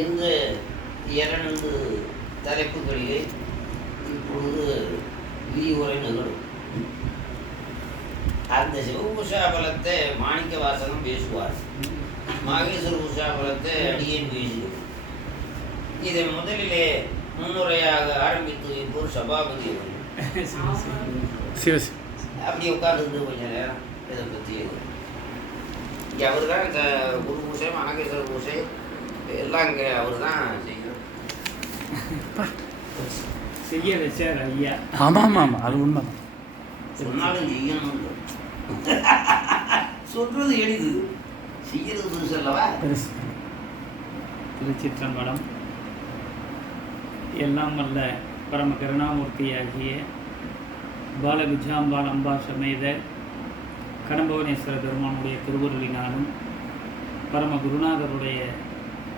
இந்த 2 தலைப்புகளிலே இப்பொழுது விரிவுரை நிகழும். அந்த சிவபூஷா பலத்தை மாணிக்க வாசகம் பேசுவார், மாகேஸ்வர பூஷா பலத்தை அடியேன் பேசுகிறோம். இதை முதலிலே முன்னுரையாக ஆரம்பித்து வைப்போர் சபாபதி அப்படி உட்கார்ந்து கொஞ்ச நேரம் இதை பற்றி இங்கே அவர் தான் இந்த குரு பூசை மாகேஸ்வர பூசை எல்லாம் இங்கே அவர் தான் செய்ய வச்சார் ஐயா. ஆமாம் ஆமாம், அது உண்மைதான். சொன்னாலும் செய்யணும். சொல்றது எளிது, செய்யறது பெருசு அல்லவா? திருச்சிற்றம்பலம். எல்லாம் வல்ல பரம கருணாமூர்த்தியாகிய பாலவிஜாம்பால் அம்பா சமேத கடம்பவனேஸ்வர பெருமானுடைய திருவருளினாலும் பரம குருநாதருடைய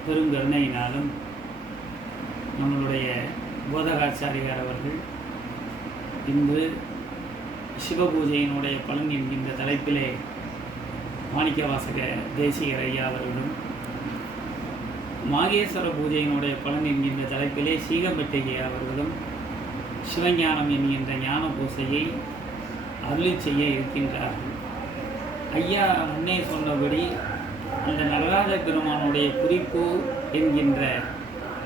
பெருங்கருணையினாலும் நம்மளுடைய போதகாச்சாரியார் அவர்கள் இன்று சிவபூஜையினுடைய பலன் என்கின்ற தலைப்பிலே மாணிக்கவாசக தேசிகர் ஐயா அவர்களும், மாகேஸ்வர பூஜையினுடைய பலன் என்கின்ற தலைப்பிலே சீகம்பெட்டையா அவர்களும் சிவஞானம் என்கின்ற ஞான பூசையை அருளி செய்ய இருக்கின்றார்கள். ஐயா முன்னே சொன்னபடி அந்த நடராஜ பெருமானுடைய குறிப்பு என்கின்ற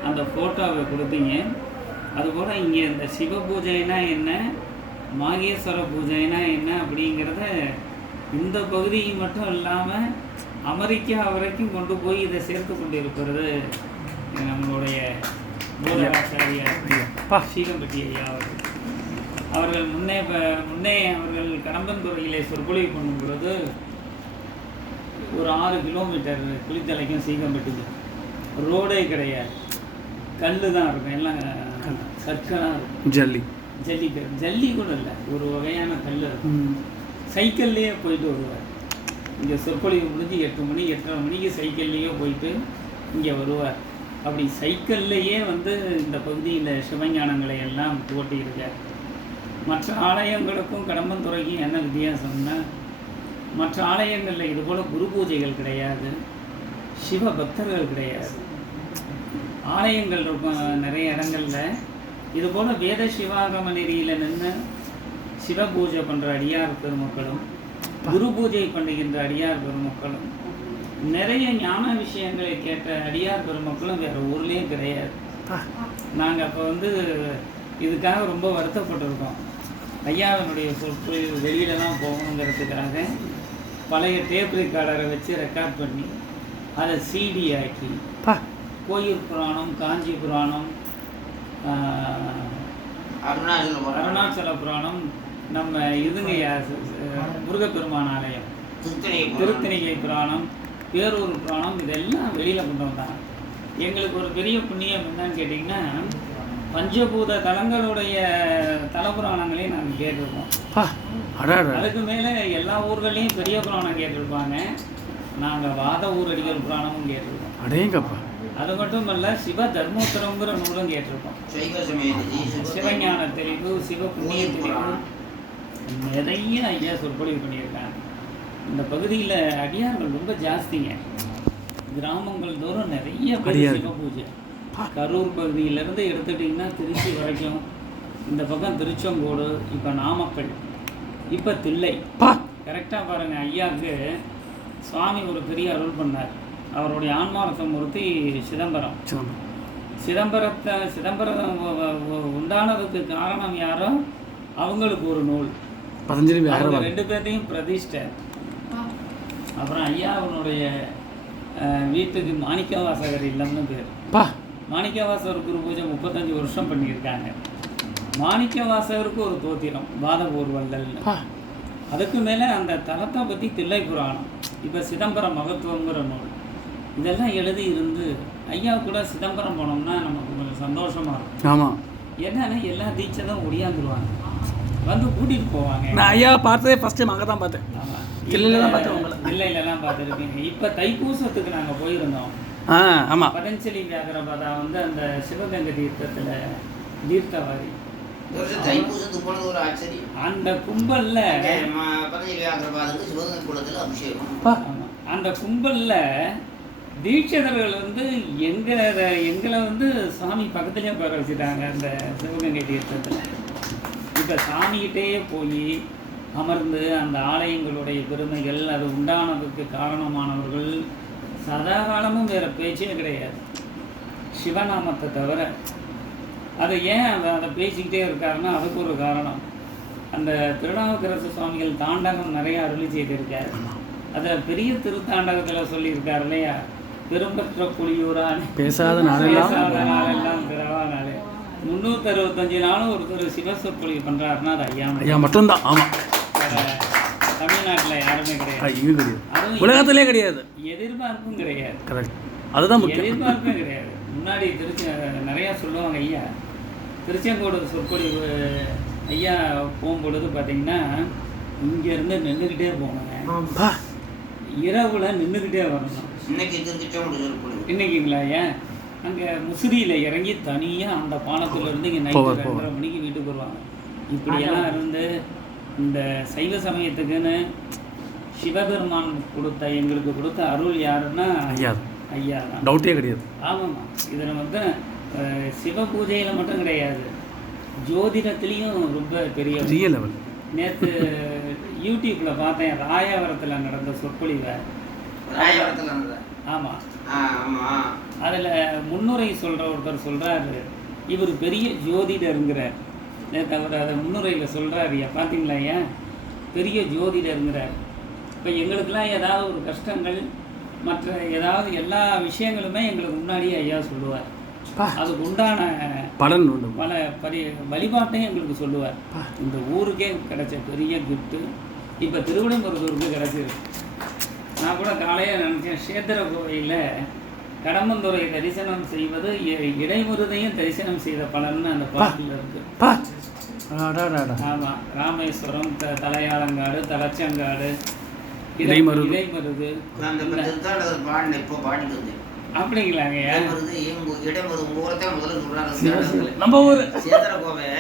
அந்த ஃபோட்டோவை கொடுத்தீங்க. அதுபோல் இங்கே இந்த சிவ பூஜைனா என்ன, மாகேஸ்வர பூஜைனா என்ன அப்படிங்கிறத இந்த பகுதி மட்டும் இல்லாமல் அமெரிக்கா வரைக்கும் கொண்டு போய் இதை சேர்த்து கொண்டு இருக்கிறது நம்மளுடைய போதகாச்சாரியார் சீகம்பட்டி ஐயா அவர்கள் முன்னே அவர்கள் கடம்பன்துறையிலே சொற்பொழிவு பண்ணும் பொழுது ஒரு 6 கிலோமீட்டர் குளித்தலைக்கும் சீகம்பட்டிக்கு ரோடே கிடையாது, கல் தான் இருக்கும், எல்லாம் கற்களாக இருக்கும். ஜல்லி கூட இல்லை, ஒரு வகையான கல் இருக்கும். சைக்கிள்லேயே போயிட்டு வருவார். இங்கே சொற்பொழிவு முடிஞ்சு 8 மணி 8:30 மணிக்கு சைக்கிள்லேயே போயிட்டு இங்கே வருவார். அப்படி சைக்கிள்லேயே இந்த பகுதியில் சிவஞானங்களை எல்லாம் போட்டியிருக்கார். மற்ற ஆலயங்களுக்கும் கடம்பன்துறைக்கும் என்ன வித்தியாசம்னா, மற்ற ஆலயங்களில் இதுபோல் குரு பூஜைகள் கிடையாது, சிவ பக்தர்கள் கிடையாது. ஆலயங்கள் இருக்கும் நிறைய இடங்களில், இதுபோல் வேத சிவாகம நெறியில் நின்று சிவ பூஜை பண்ணுற அடியார் பெருமக்களும் குரு பூஜை பண்ணுகின்ற அடியார் பெருமக்களும் நிறைய ஞான விஷயங்களை கேட்ட அடியார் பெருமக்களும் வேறு ஊர்லேயும் கிடையாது. நாங்கள் அப்போ இதுக்காக ரொம்ப வருத்தப்பட்டிருக்கோம். ஐயாவினுடைய சொற்பொழிவு வெளியில தான் போகணுங்கிறதுக்காக பழைய டேப் ரெக்கார்டரை வச்சு ரெக்கார்ட் பண்ணி அதை சிடி ஆக்கி கோயில் புராணம், காஞ்சி புராணம், அருணாச்சல புராணம், நம்ம முருகப்பெருமான் ஆலயம் திருத்தணிகை புராணம், பேரூர் புராணம், இதெல்லாம் வெளியில் கொண்டு வந்தாங்க. எங்களுக்கு ஒரு பெரிய புண்ணியம் என்னன்னு கேட்டிங்கன்னா, பஞ்சபூத தலங்களுடைய தலபுராணங்களையும் நாங்கள் கேட்டிருக்கோம். அதுக்கு மேலே எல்லா ஊர்களையும் பெரிய புராணம் கேட்டிருப்பாங்க. நாங்கள் வாத ஊரடிகள் புராணமும் கேட்டிருக்கோம். அடேங்கப்பா. அது மட்டும் இல்ல, சிவ தர்மோத்தரங்கிற நூலும் கேட்டிருக்கோம். சிவஞான தெளிவு, சிவ புண்ணிய தெளிவு, நிறைய ஐயா சொற்பொழிவு பண்ணியிருக்காங்க. இந்த பகுதியில் அடியார்கள் ரொம்ப ஜாஸ்திங்க. கிராமங்கள் தோறும் நிறைய பேர் சிவ பூஜை. கரூர் பகுதியிலேருந்து எடுத்துட்டிங்கன்னா திருச்சி வரைக்கும், இந்த பக்கம் திருச்செங்கோடு, இப்போ நாமக்கல், இப்போ தில்லை. கரெக்டாக பாருங்கள், ஐயாவுக்கு சுவாமி ஒரு பெரிய அருள் பண்ணார். அவருடைய ஆன்மாரச மூர்த்தி சிதம்பரம். சிதம்பரம் உண்டானதுக்கு காரணம் யாரோ அவங்களுக்கு ஒரு நூல், 2 பேர்த்தையும் பிரதிஷ்டை. அப்புறம் ஐயாவுடைய வீட்டுக்கு மாணிக்கவாசகர் இல்லம்னு பேர். மாணிக்கவாசகர் குரு பூஜை 35 வருஷம் பண்ணியிருக்காங்க. மாணிக்கவாசகருக்கு ஒரு தோத்திரம் வாதபூர்வல்லல்னு. அதுக்கு மேலே அந்த தலத்தை பற்றி தில்லை புராணம், இப்போ சிதம்பரம் மகத்துவங்கிற நூல், இதெல்லாம் எழுதி இருந்து ஐயா கூட சிதம்பரம் போனோம்னா நமக்கு கொஞ்சம் சந்தோஷமாக இருக்கும். ஆமாம், என்னன்னா எல்லா தீட்சையும் ஒடியாந்துருவாங்க, கூட்டிகிட்டு போவாங்க. நான் ஐயா பார்த்ததே ஃபஸ்ட் டைம் அங்கே தான் பார்த்தேன். ஆமாம், இல்லைலாம் இல்லைலாம் பார்த்துருக்கீங்க. இப்போ தைப்பூசத்துக்கு நாங்கள் போயிருந்தோம். ஆமாம், பதஞ்சலி வியாகரபாதா அந்த சிவகங்கை தீர்த்தத்தில் தீர்த்தவாரி. தைப்பூசத்துக்கு போனது ஒரு ஆச்சரியம். அந்த கும்பல்ல பதஞ்சலி வியாகரபாதத்துக்கு சிவகங்கை குளத்தில் அபிஷேகம். அந்த கும்பல்ல தீட்சிதர்கள் எங்க சுவாமி பக்கத்துலேயே உட்கார வச்சுட்டாங்க அந்த சிவகங்கை தீர்த்தத்தில். இப்போ சாமிகிட்டே போய் அமர்ந்து அந்த ஆலயங்களுடைய பெருமைகள் அது உண்டானதுக்கு காரணமானவர்கள் சதா காலமும் வேறு பேச்சே கிடையாது, சிவநாமத்தை தவிர. அது ஏன் அதை பேசிக்கிட்டே இருக்காருன்னா அதுக்கு ஒரு காரணம். அந்த திருநாவுக்கரசு சுவாமிகள் தாண்டகம் நிறைய அருளி செய்திருக்கார். அதை பெரிய திருத்தாண்டகத்தில் சொல்லியிருக்கார் இல்லையா, பெரும்பற்ற புலியூரான் பேசாத நாளெல்லாம் பிறவா நாளே. 365 நாளும் ஒருத்தர் சிவசொற்பொழிவு பண்ணுறாருன்னா அது ஐயா மட்டும்தான். ஆமாம், தமிழ்நாட்டில் யாருமே கிடையாது, அதுவும் உலகத்திலே கிடையாது, எதிர்பார்ப்பும் கிடையாது. கரெக்ட், அதுதான் எதிர்பார்ப்பும் கிடையாது. முன்னாடி நிறையா சொல்லுவாங்க ஐயா, திருச்செங்கோடு சொற்பொழிவு ஐயா போகும்பொழுது பார்த்தீங்கன்னா இங்கேருந்து நின்றுக்கிட்டே போகணுங்க, இரவுல நின்றுக்கிட்டே வரணும். இன்னைக்குங்களா ஐயா அங்கே முசிறியில் இறங்கி தனியாக அந்த பாலத்திலேருந்து இங்கே நைட்டு 2:30 மணிக்கு வீட்டுக்கு வருவாங்க. இப்படியெல்லாம் இருந்து இந்த சைவ சமயத்துக்குன்னு சிவபெருமான் எங்களுக்கு கொடுத்த அருள் யாருன்னா ஐயா தான், டவுட்டே கிடையாது. ஆமாம்மா, இதில் வந்து சிவ பூஜையில் மட்டும் கிடையாது, ஜோதிடத்துலேயும் ரொம்ப பெரிய லெவல். நேற்று யூடியூப்பில் பார்த்தேன், ராயாவரத்தில் நடந்த சொற்பொழிவை. ஆமாம் ஆமாம், அதில் முன்னுரை சொல்கிற ஒருத்தர் சொல்கிறாரு, இவர் பெரிய ஜோதிடருங்கிறார். நேற்று அவர் அதை முன்னுரையில் சொல்கிறார், ஐயா பார்த்தீங்களா ஐயா, பெரிய ஜோதிடருங்கிறார். இப்போ எங்களுக்கெல்லாம் ஏதாவது ஒரு கஷ்டங்கள் மற்ற ஏதாவது எல்லா விஷயங்களுமே எங்களுக்கு முன்னாடியே ஐயா சொல்லுவார். அதுக்கு உண்டான பலன் வழிபாட்டையும் எங்களுக்கு சொல்லுவார். இந்த ஊருக்கே கிடைச்ச பெரிய கிஃப்ட்டு இப்போ திருவிடைமருதூருக்கு கிடைச்சிருக்கு. நான் கூட காலையில் நினச்சேன், சேத்திர கோயிலில் கடம்பந்துறை தரிசனம் செய்வது இடைமருதையும் தரிசனம் செய்த பலன்னு அந்த பாட்டில் இருக்கு. ஆமாம், ராமேஸ்வரம், தலையாளங்காடு, தலச்சங்காடு, இடைமருது. அப்படிங்களாங்க, நம்ம ஊர் சேத்திரகோவை,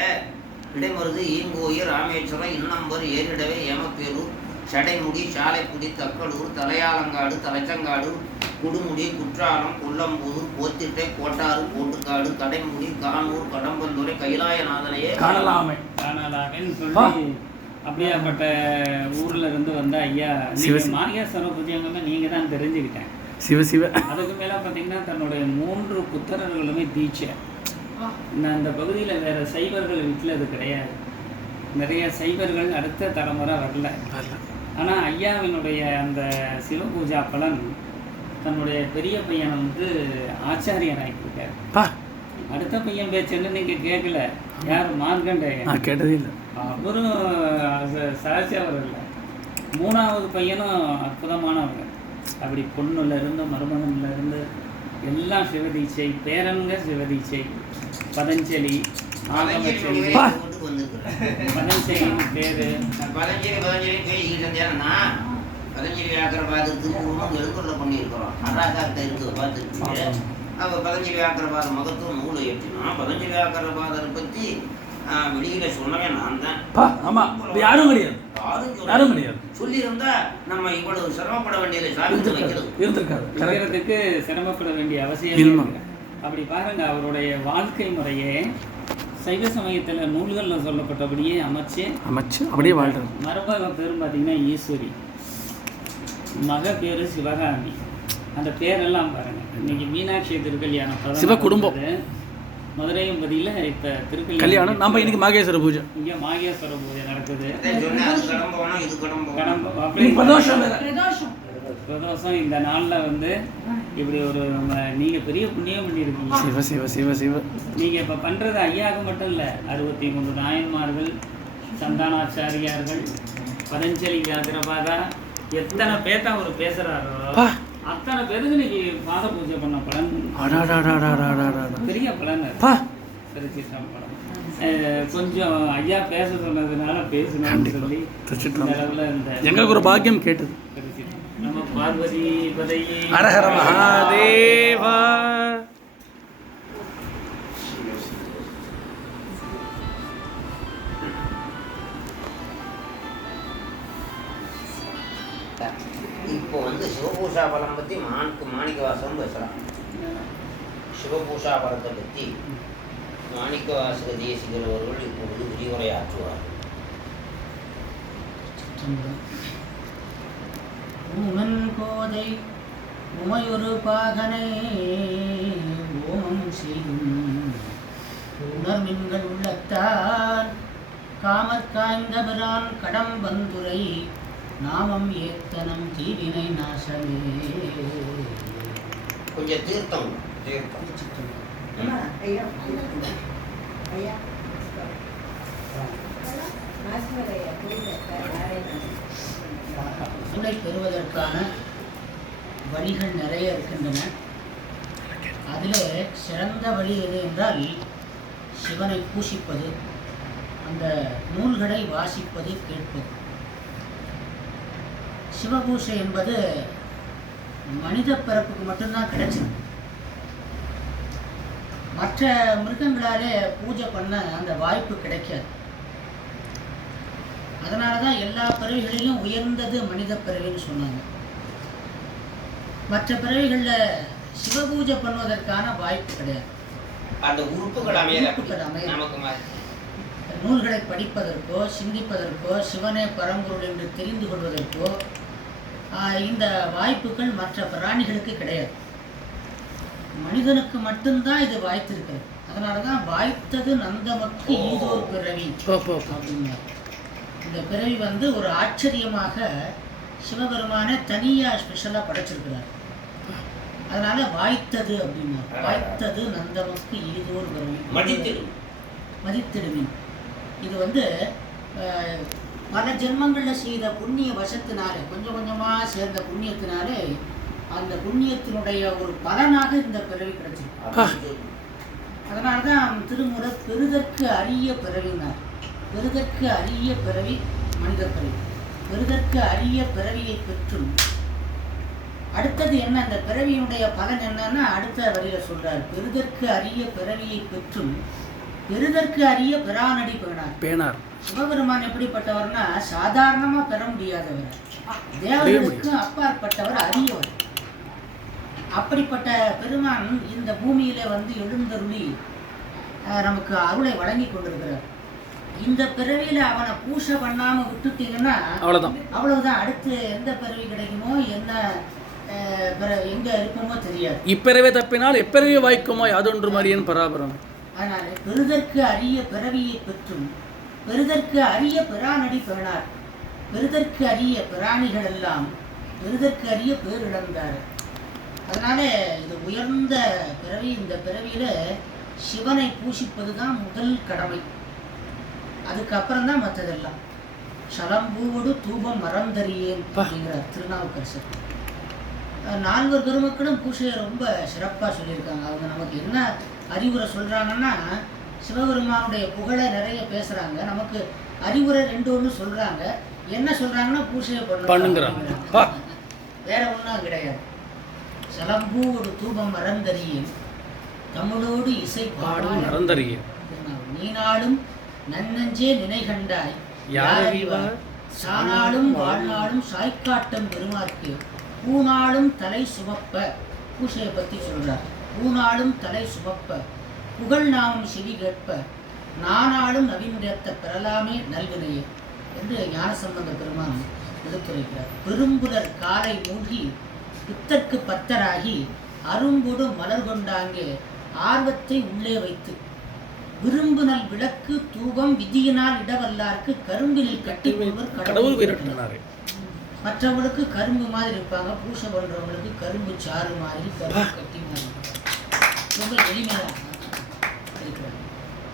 இடைமருது, ஈங்கோயில், ராமேஸ்வரம், இன்னம்பர், ஏரிடவை, ஏமப்பேரூர், சடைமுடி, சாலைக்குடி, தக்கடூர், தலையாளங்காடு, தலைச்சங்காடு, குடுமுடி, குற்றாலம், கொல்லம்பூர், போத்திட்டை, கோட்டாறு, கோட்டுக்காடு, கடைமுடி, கானூர், கடம்பந்துறை, கைலாயநாதனையே காணலாமே சொல்லி அப்படியாப்பட்ட ஊரில் இருந்து வந்த ஐயா மாரியா சரபூஜையங்களை நீங்கள் தான் தெரிஞ்சுக்கிட்டேன். சிவசிவ அதுக்கு மேலே பார்த்தீங்கன்னா தன்னுடைய 3 புத்திரர்களுமே தீட்சை. அந்த பகுதியில் வேறு சைவர்கள் வீட்டில் அது கிடையாது, நிறைய சைவர்கள் அடுத்த தலைமுறை வரல. ஆனால் ஐயாவினுடைய அந்த சிவபூஜா பலன் தன்னுடைய பெரிய பையனை வந்து ஆச்சாரியன் ஆகியிருக்கார். அடுத்த பையன் பேச்சுன்னு நீங்கள் கேட்கல, யார் மார்க்கண்டேயன் கேட்டதே இல்லை, அவரும் சஹசியவர் இல்லை. 3வது பையனும் அற்புதமானவங்க. அப்படி பொண்ணுலேருந்து மருமகன்லேருந்து எல்லாம் சிவதீட்சை, பேரன்க சிவதீட்சை, பதஞ்சலி, பதஞ்சலி பேரு பதஞ்சலி வியாக்கரபாதத்துக்கு எழுத்துள்ள பண்ணியிருக்கிறோம். அராதார்த்த இருக்குது பார்த்துருக்கு. அப்போ பதஞ்சலி வியாக்கரபாத மகத்துவம் நூலை ஏற்றினா பதஞ்சலி வியாக்கரபாதரை பற்றி வெளியில சொன்னவே நான் தான். ஆமாம், யாரும் கிடையாது, யாரும் கிடையாது. சொல்லியிருந்தா நம்ம இவ்வளவு சிரமப்பட வேண்டியதை சாதித்து வைக்கிறதுக்கு சிரமப்பட வேண்டிய அவசியம் இல்லை. அப்படி பாருங்க, அவருடைய வாழ்க்கை முறையே சைவ சமயத்தில் நூல்களில் சொல்லப்பட்டபடியே அமைச்சு அப்படியே வாழ்றது. மருமக பேரும் பார்த்தீங்கன்னா ஈஸ்வரி, மக பேரு சிவகாமி. அந்த பேரெல்லாம் பாருங்க. இன்னைக்கு மீனாட்சி திருக்கல்யாணம் சிவ குடும்பம் மதுரையம்பதியில் இப்போ திருக்கல்யாணம். நம்ம இன்னைக்கு மாகேஸ்வர பூஜை, இங்கே மாகேஸ்வர பூஜை நடக்குது. பிரதோஷம் இந்த நாளில் வந்து இப்படி ஒரு நீங்கள் பெரிய புண்ணியம் பண்ணியிருக்கீங்க. சிவ சிவ சிவ சிவ. நீங்கள் இப்போ பண்ணுறது ஐயாவுக்கு மட்டும் இல்லை, 63 நாயன்மார்கள், சந்தானாச்சாரியார்கள், பதஞ்சலி வியாக்கரபாதா, எத்தனை பேர்த்த அவர் பேசுகிறாரோ அத்தனை பேருக்கு இன்னைக்கு பாத பூஜை பண்ண பலன் பெரிய பலன். கொஞ்சம் ஐயா பேச சொன்னதுனால பேசணும்னு சொல்லி அளவில் இந்த எங்களுக்கு ஒரு பாக்கியம் கேட்டது. நம்ம பார்வதி பதையே ஹர ஹர மகாதேவா. இப்போ வந்து சிவபூஷா பலம் பற்றி மாணிக்க வாசகம் பேசுகிறான். சிவபூஷா படத்தை பற்றி மாணிக்கவாசக தேசிகர் அவர்கள் இப்பொழுது விரிவுரையாற்றுவார். ஊமன் கோதை உமையொரு பாகனை ஓமம் செய்யும் உணர்மின்கள் உள்ளத்தால் காமற்காய்ந்த பிரான் கடம்பந்துரை நாமம் ஏத்தனம் தீவினை நாசமே. கொஞ்சம் தீர்த்தம் உன்னை பெறுவதற்கான வழிகள் நிறைய இருக்கின்றன. அதில் சிறந்த வழி எது என்றால் சிவனை பூசிப்பது, அந்த நூல்களை வாசிப்பது, கேட்பது. சிவபூஷை என்பது மனித பிறப்புக்கு மட்டும்தான் கிடைச்சது. மற்ற மிருகங்களாலே பூஜை பண்ண அந்த வாய்ப்பு கிடைக்காது. அதனால தான் எல்லா பிறவிகளிலும் உயர்ந்தது மனித பிறவின்னு சொன்னாங்க. மற்ற பிறவிகளில் சிவபூஜை பண்ணுவதற்கான வாய்ப்பு கிடையாது. அந்த உறுப்புகள் அமைய நூல்களை படிப்பதற்கோ சிந்திப்பதற்கோ சிவனே பரம்பொருள் என்று தெரிந்து கொள்வதற்கோ இந்த வாய்ப்புகள் மற்ற பிராணிகளுக்கு கிடையாது. மனிதனுக்கு மட்டும்தான் இது வாய்த்திருக்கிறது. அதனால தான் வாய்த்தது நந்தமக்கு ஈதோர் பிறவி அப்படின்னா. இந்த பிறவி ஒரு ஆச்சரியமாக சிவபெருமானே தனியாக ஸ்பெஷலாக படைச்சிருக்கிறார். அதனால வாய்த்தது அப்படின்னா, வாய்த்தது நந்தமக்கு ஈதோர் பிறவி மதித்திடுமின். இது பல ஜென்மங்களில் செய்த புண்ணிய வசத்தினாலே, கொஞ்சம் கொஞ்சமாக சேர்ந்த புண்ணியத்தினாலே, அந்த புண்ணியத்தினுடைய ஒரு பலனாக இந்த பிறவி கிடைச்சிருக்கு. அதனால தான் திருமுறை பெறுதற்கு அரிய பிறவினார். பெறுதற்கு அரிய பிறவி மனித பிறவி. பெறுதற்கு அரிய பிறவியை பெற்றும் அடுத்தது என்ன, அந்த பிறவியினுடைய பலன் என்னன்னா அடுத்த வரியில் சொல்றார். பெறுதற்கு அரிய பிறவியை பெற்றும் பெறுதற்கு அரிய பிரானடி பேணார். சிவபெருமான் எப்படிப்பட்டவர்னா சாதாரணமா பெற முடியாதவர், தேவர்களுக்கு அப்பாற்பட்டவர், அரியவர். அப்படிப்பட்ட பெருமான் இந்த பூமியில எழுந்தருளி நமக்கு அருளை வழங்கி கொண்டிருக்கிறார். இந்த பிறவியில அவனை பூஷை பண்ணாம விட்டுட்டீங்கன்னா அவ்வளவுதான். அடுத்து எந்த பிறவி கிடைக்குமோ, என்ன எங்க இருக்குமோ தெரியாது. இப்பிறவே தப்பினால் எப்பிறவே வாய்க்குமோ யாதொன்று மரியன் பராபரம். அதனால பெறுதற்கு அரிய பிறவியை பெற்றும் பெறுதற்கு அரிய பிரானடி பேணார். பெறுதற்கு அரிய பிராணிகள் எல்லாம் பெறுதற்கு அரிய பேரிழந்தார். அதனால இது உயர்ந்த பிறவி. இந்த பிறவியில சிவனை பூசிப்பது தான் முதல் கடமை. அதுக்கப்புறம் தான் மற்றதெல்லாம். சலம்பூவோடு தூபம் மறந்தறியேன் அப்படிங்கிறார் திருநாவுக்கரசர். 4 பெருமக்களும் பூசையை ரொம்ப சிறப்பாக சொல்லியிருக்காங்க. அவங்க நமக்கு என்ன அறிவுரை சொல்கிறாங்கன்னா, சிவபெருமானுடைய புகழை நிறைய பேசுகிறாங்க, நமக்கு அறிவுரை 2 சொல்கிறாங்க. என்ன சொல்கிறாங்கன்னா பூசையை பண்ணுங்கிறாங்க, வேற ஒன்றும் கிடையாது. சலம்பூவோடு தூபம் மறந்தறியேன் தமிழோடு இசை பாடும் மறந்தறியேன் நீனாலும் நன்னஞ்சே நினை கண்டாய் யாரறிவார் சானாலும் வாழ்நாளும் சாய்க்காட்டும் பெருமாற்கு பூனாலும் தலை சுமப்ப. பூசையை பற்றி சொல்கிறார். பூனாலும் தலை சுமப்ப புகழ் நாமம் செவி கேட்ப நானாலும் நவீனத்தை பெறலாமே நல்வினையே என்று ஞானசம்பந்த பெருமான் எடுத்துரைக்கிறார். பெரும்புலர் காலை மூழ்கி பித்தற்கு பத்தராகி அரும்பொடு மலர் கொண்டாங்கே ஆர்வத்தை உள்ளே வைத்து விரும்புனல் விளக்கு தூபம் விதியினால் இடவல்லாருக்கு கரும்பினில் கட்டி கடவுள். மற்றவங்களுக்கு கரும்பு மாதிரி இருப்பாங்க, பூசை பண்றவங்களுக்கு கரும்பு சாறு மாதிரி, கரும்பு கட்டி மாதிரி, ரொம்ப எளிமையாக இருக்கிறாங்க.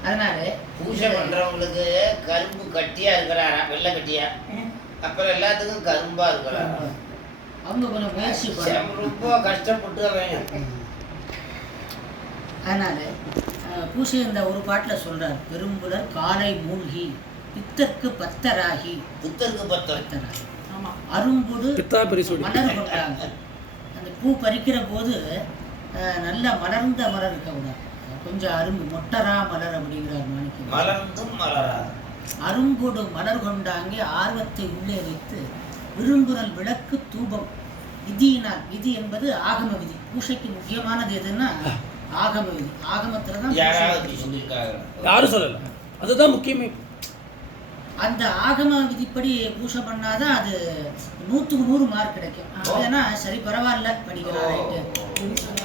அதனால பூசை பண்றவங்களுக்கு கரும்பு கட்டியா இருக்கிறாரா, வெள்ளை கட்டியா, அப்புறம் எல்லாத்துக்கும் கரும்பா இருக்கிறாரா. அவங்க கொஞ்சம் முயற்சி ரொம்ப கஷ்டப்பட்டு வேணும். அதனால பூசை இந்த ஒரு பாட்டில் சொல்றார். பெரும்புலர் காலை மூழ்கி பித்தற்கு பத்தராகி பத்தராகி அரும்புடு மலர் கொண்டாங்க. அந்த பூ பறிக்கிற போது நல்ல மலர்ந்த மலர் இருக்கக்கூடாது, கொஞ்சம் அரும்பு மொட்டரா மலர் அப்படிங்கிறார் மாணிக்கம். மலர்ந்தும் மலரா அரும்புடு மலர் கொண்டாங்கே ஆர்வத்தை உள்ளே வைத்து விரும்புறல் விளக்கு தூபம் விதியினால். விதி என்பது ஆகம விதி. பூசைக்கு முக்கியமானது எதுன்னா ஆகம விதி. ஆகமத்துல தான் யாராவது சொல்லியிருக்காங்க? யாரும் சொல்லலை. அதுதான் முக்கியமே. அந்த ஆகம விதிப்படி பூஜை பண்ணாதான் அது 100க்கு 100 மார்க் கிடைக்கும். ஏன்னா சரி பரவாயில்ல படிக்கிறான்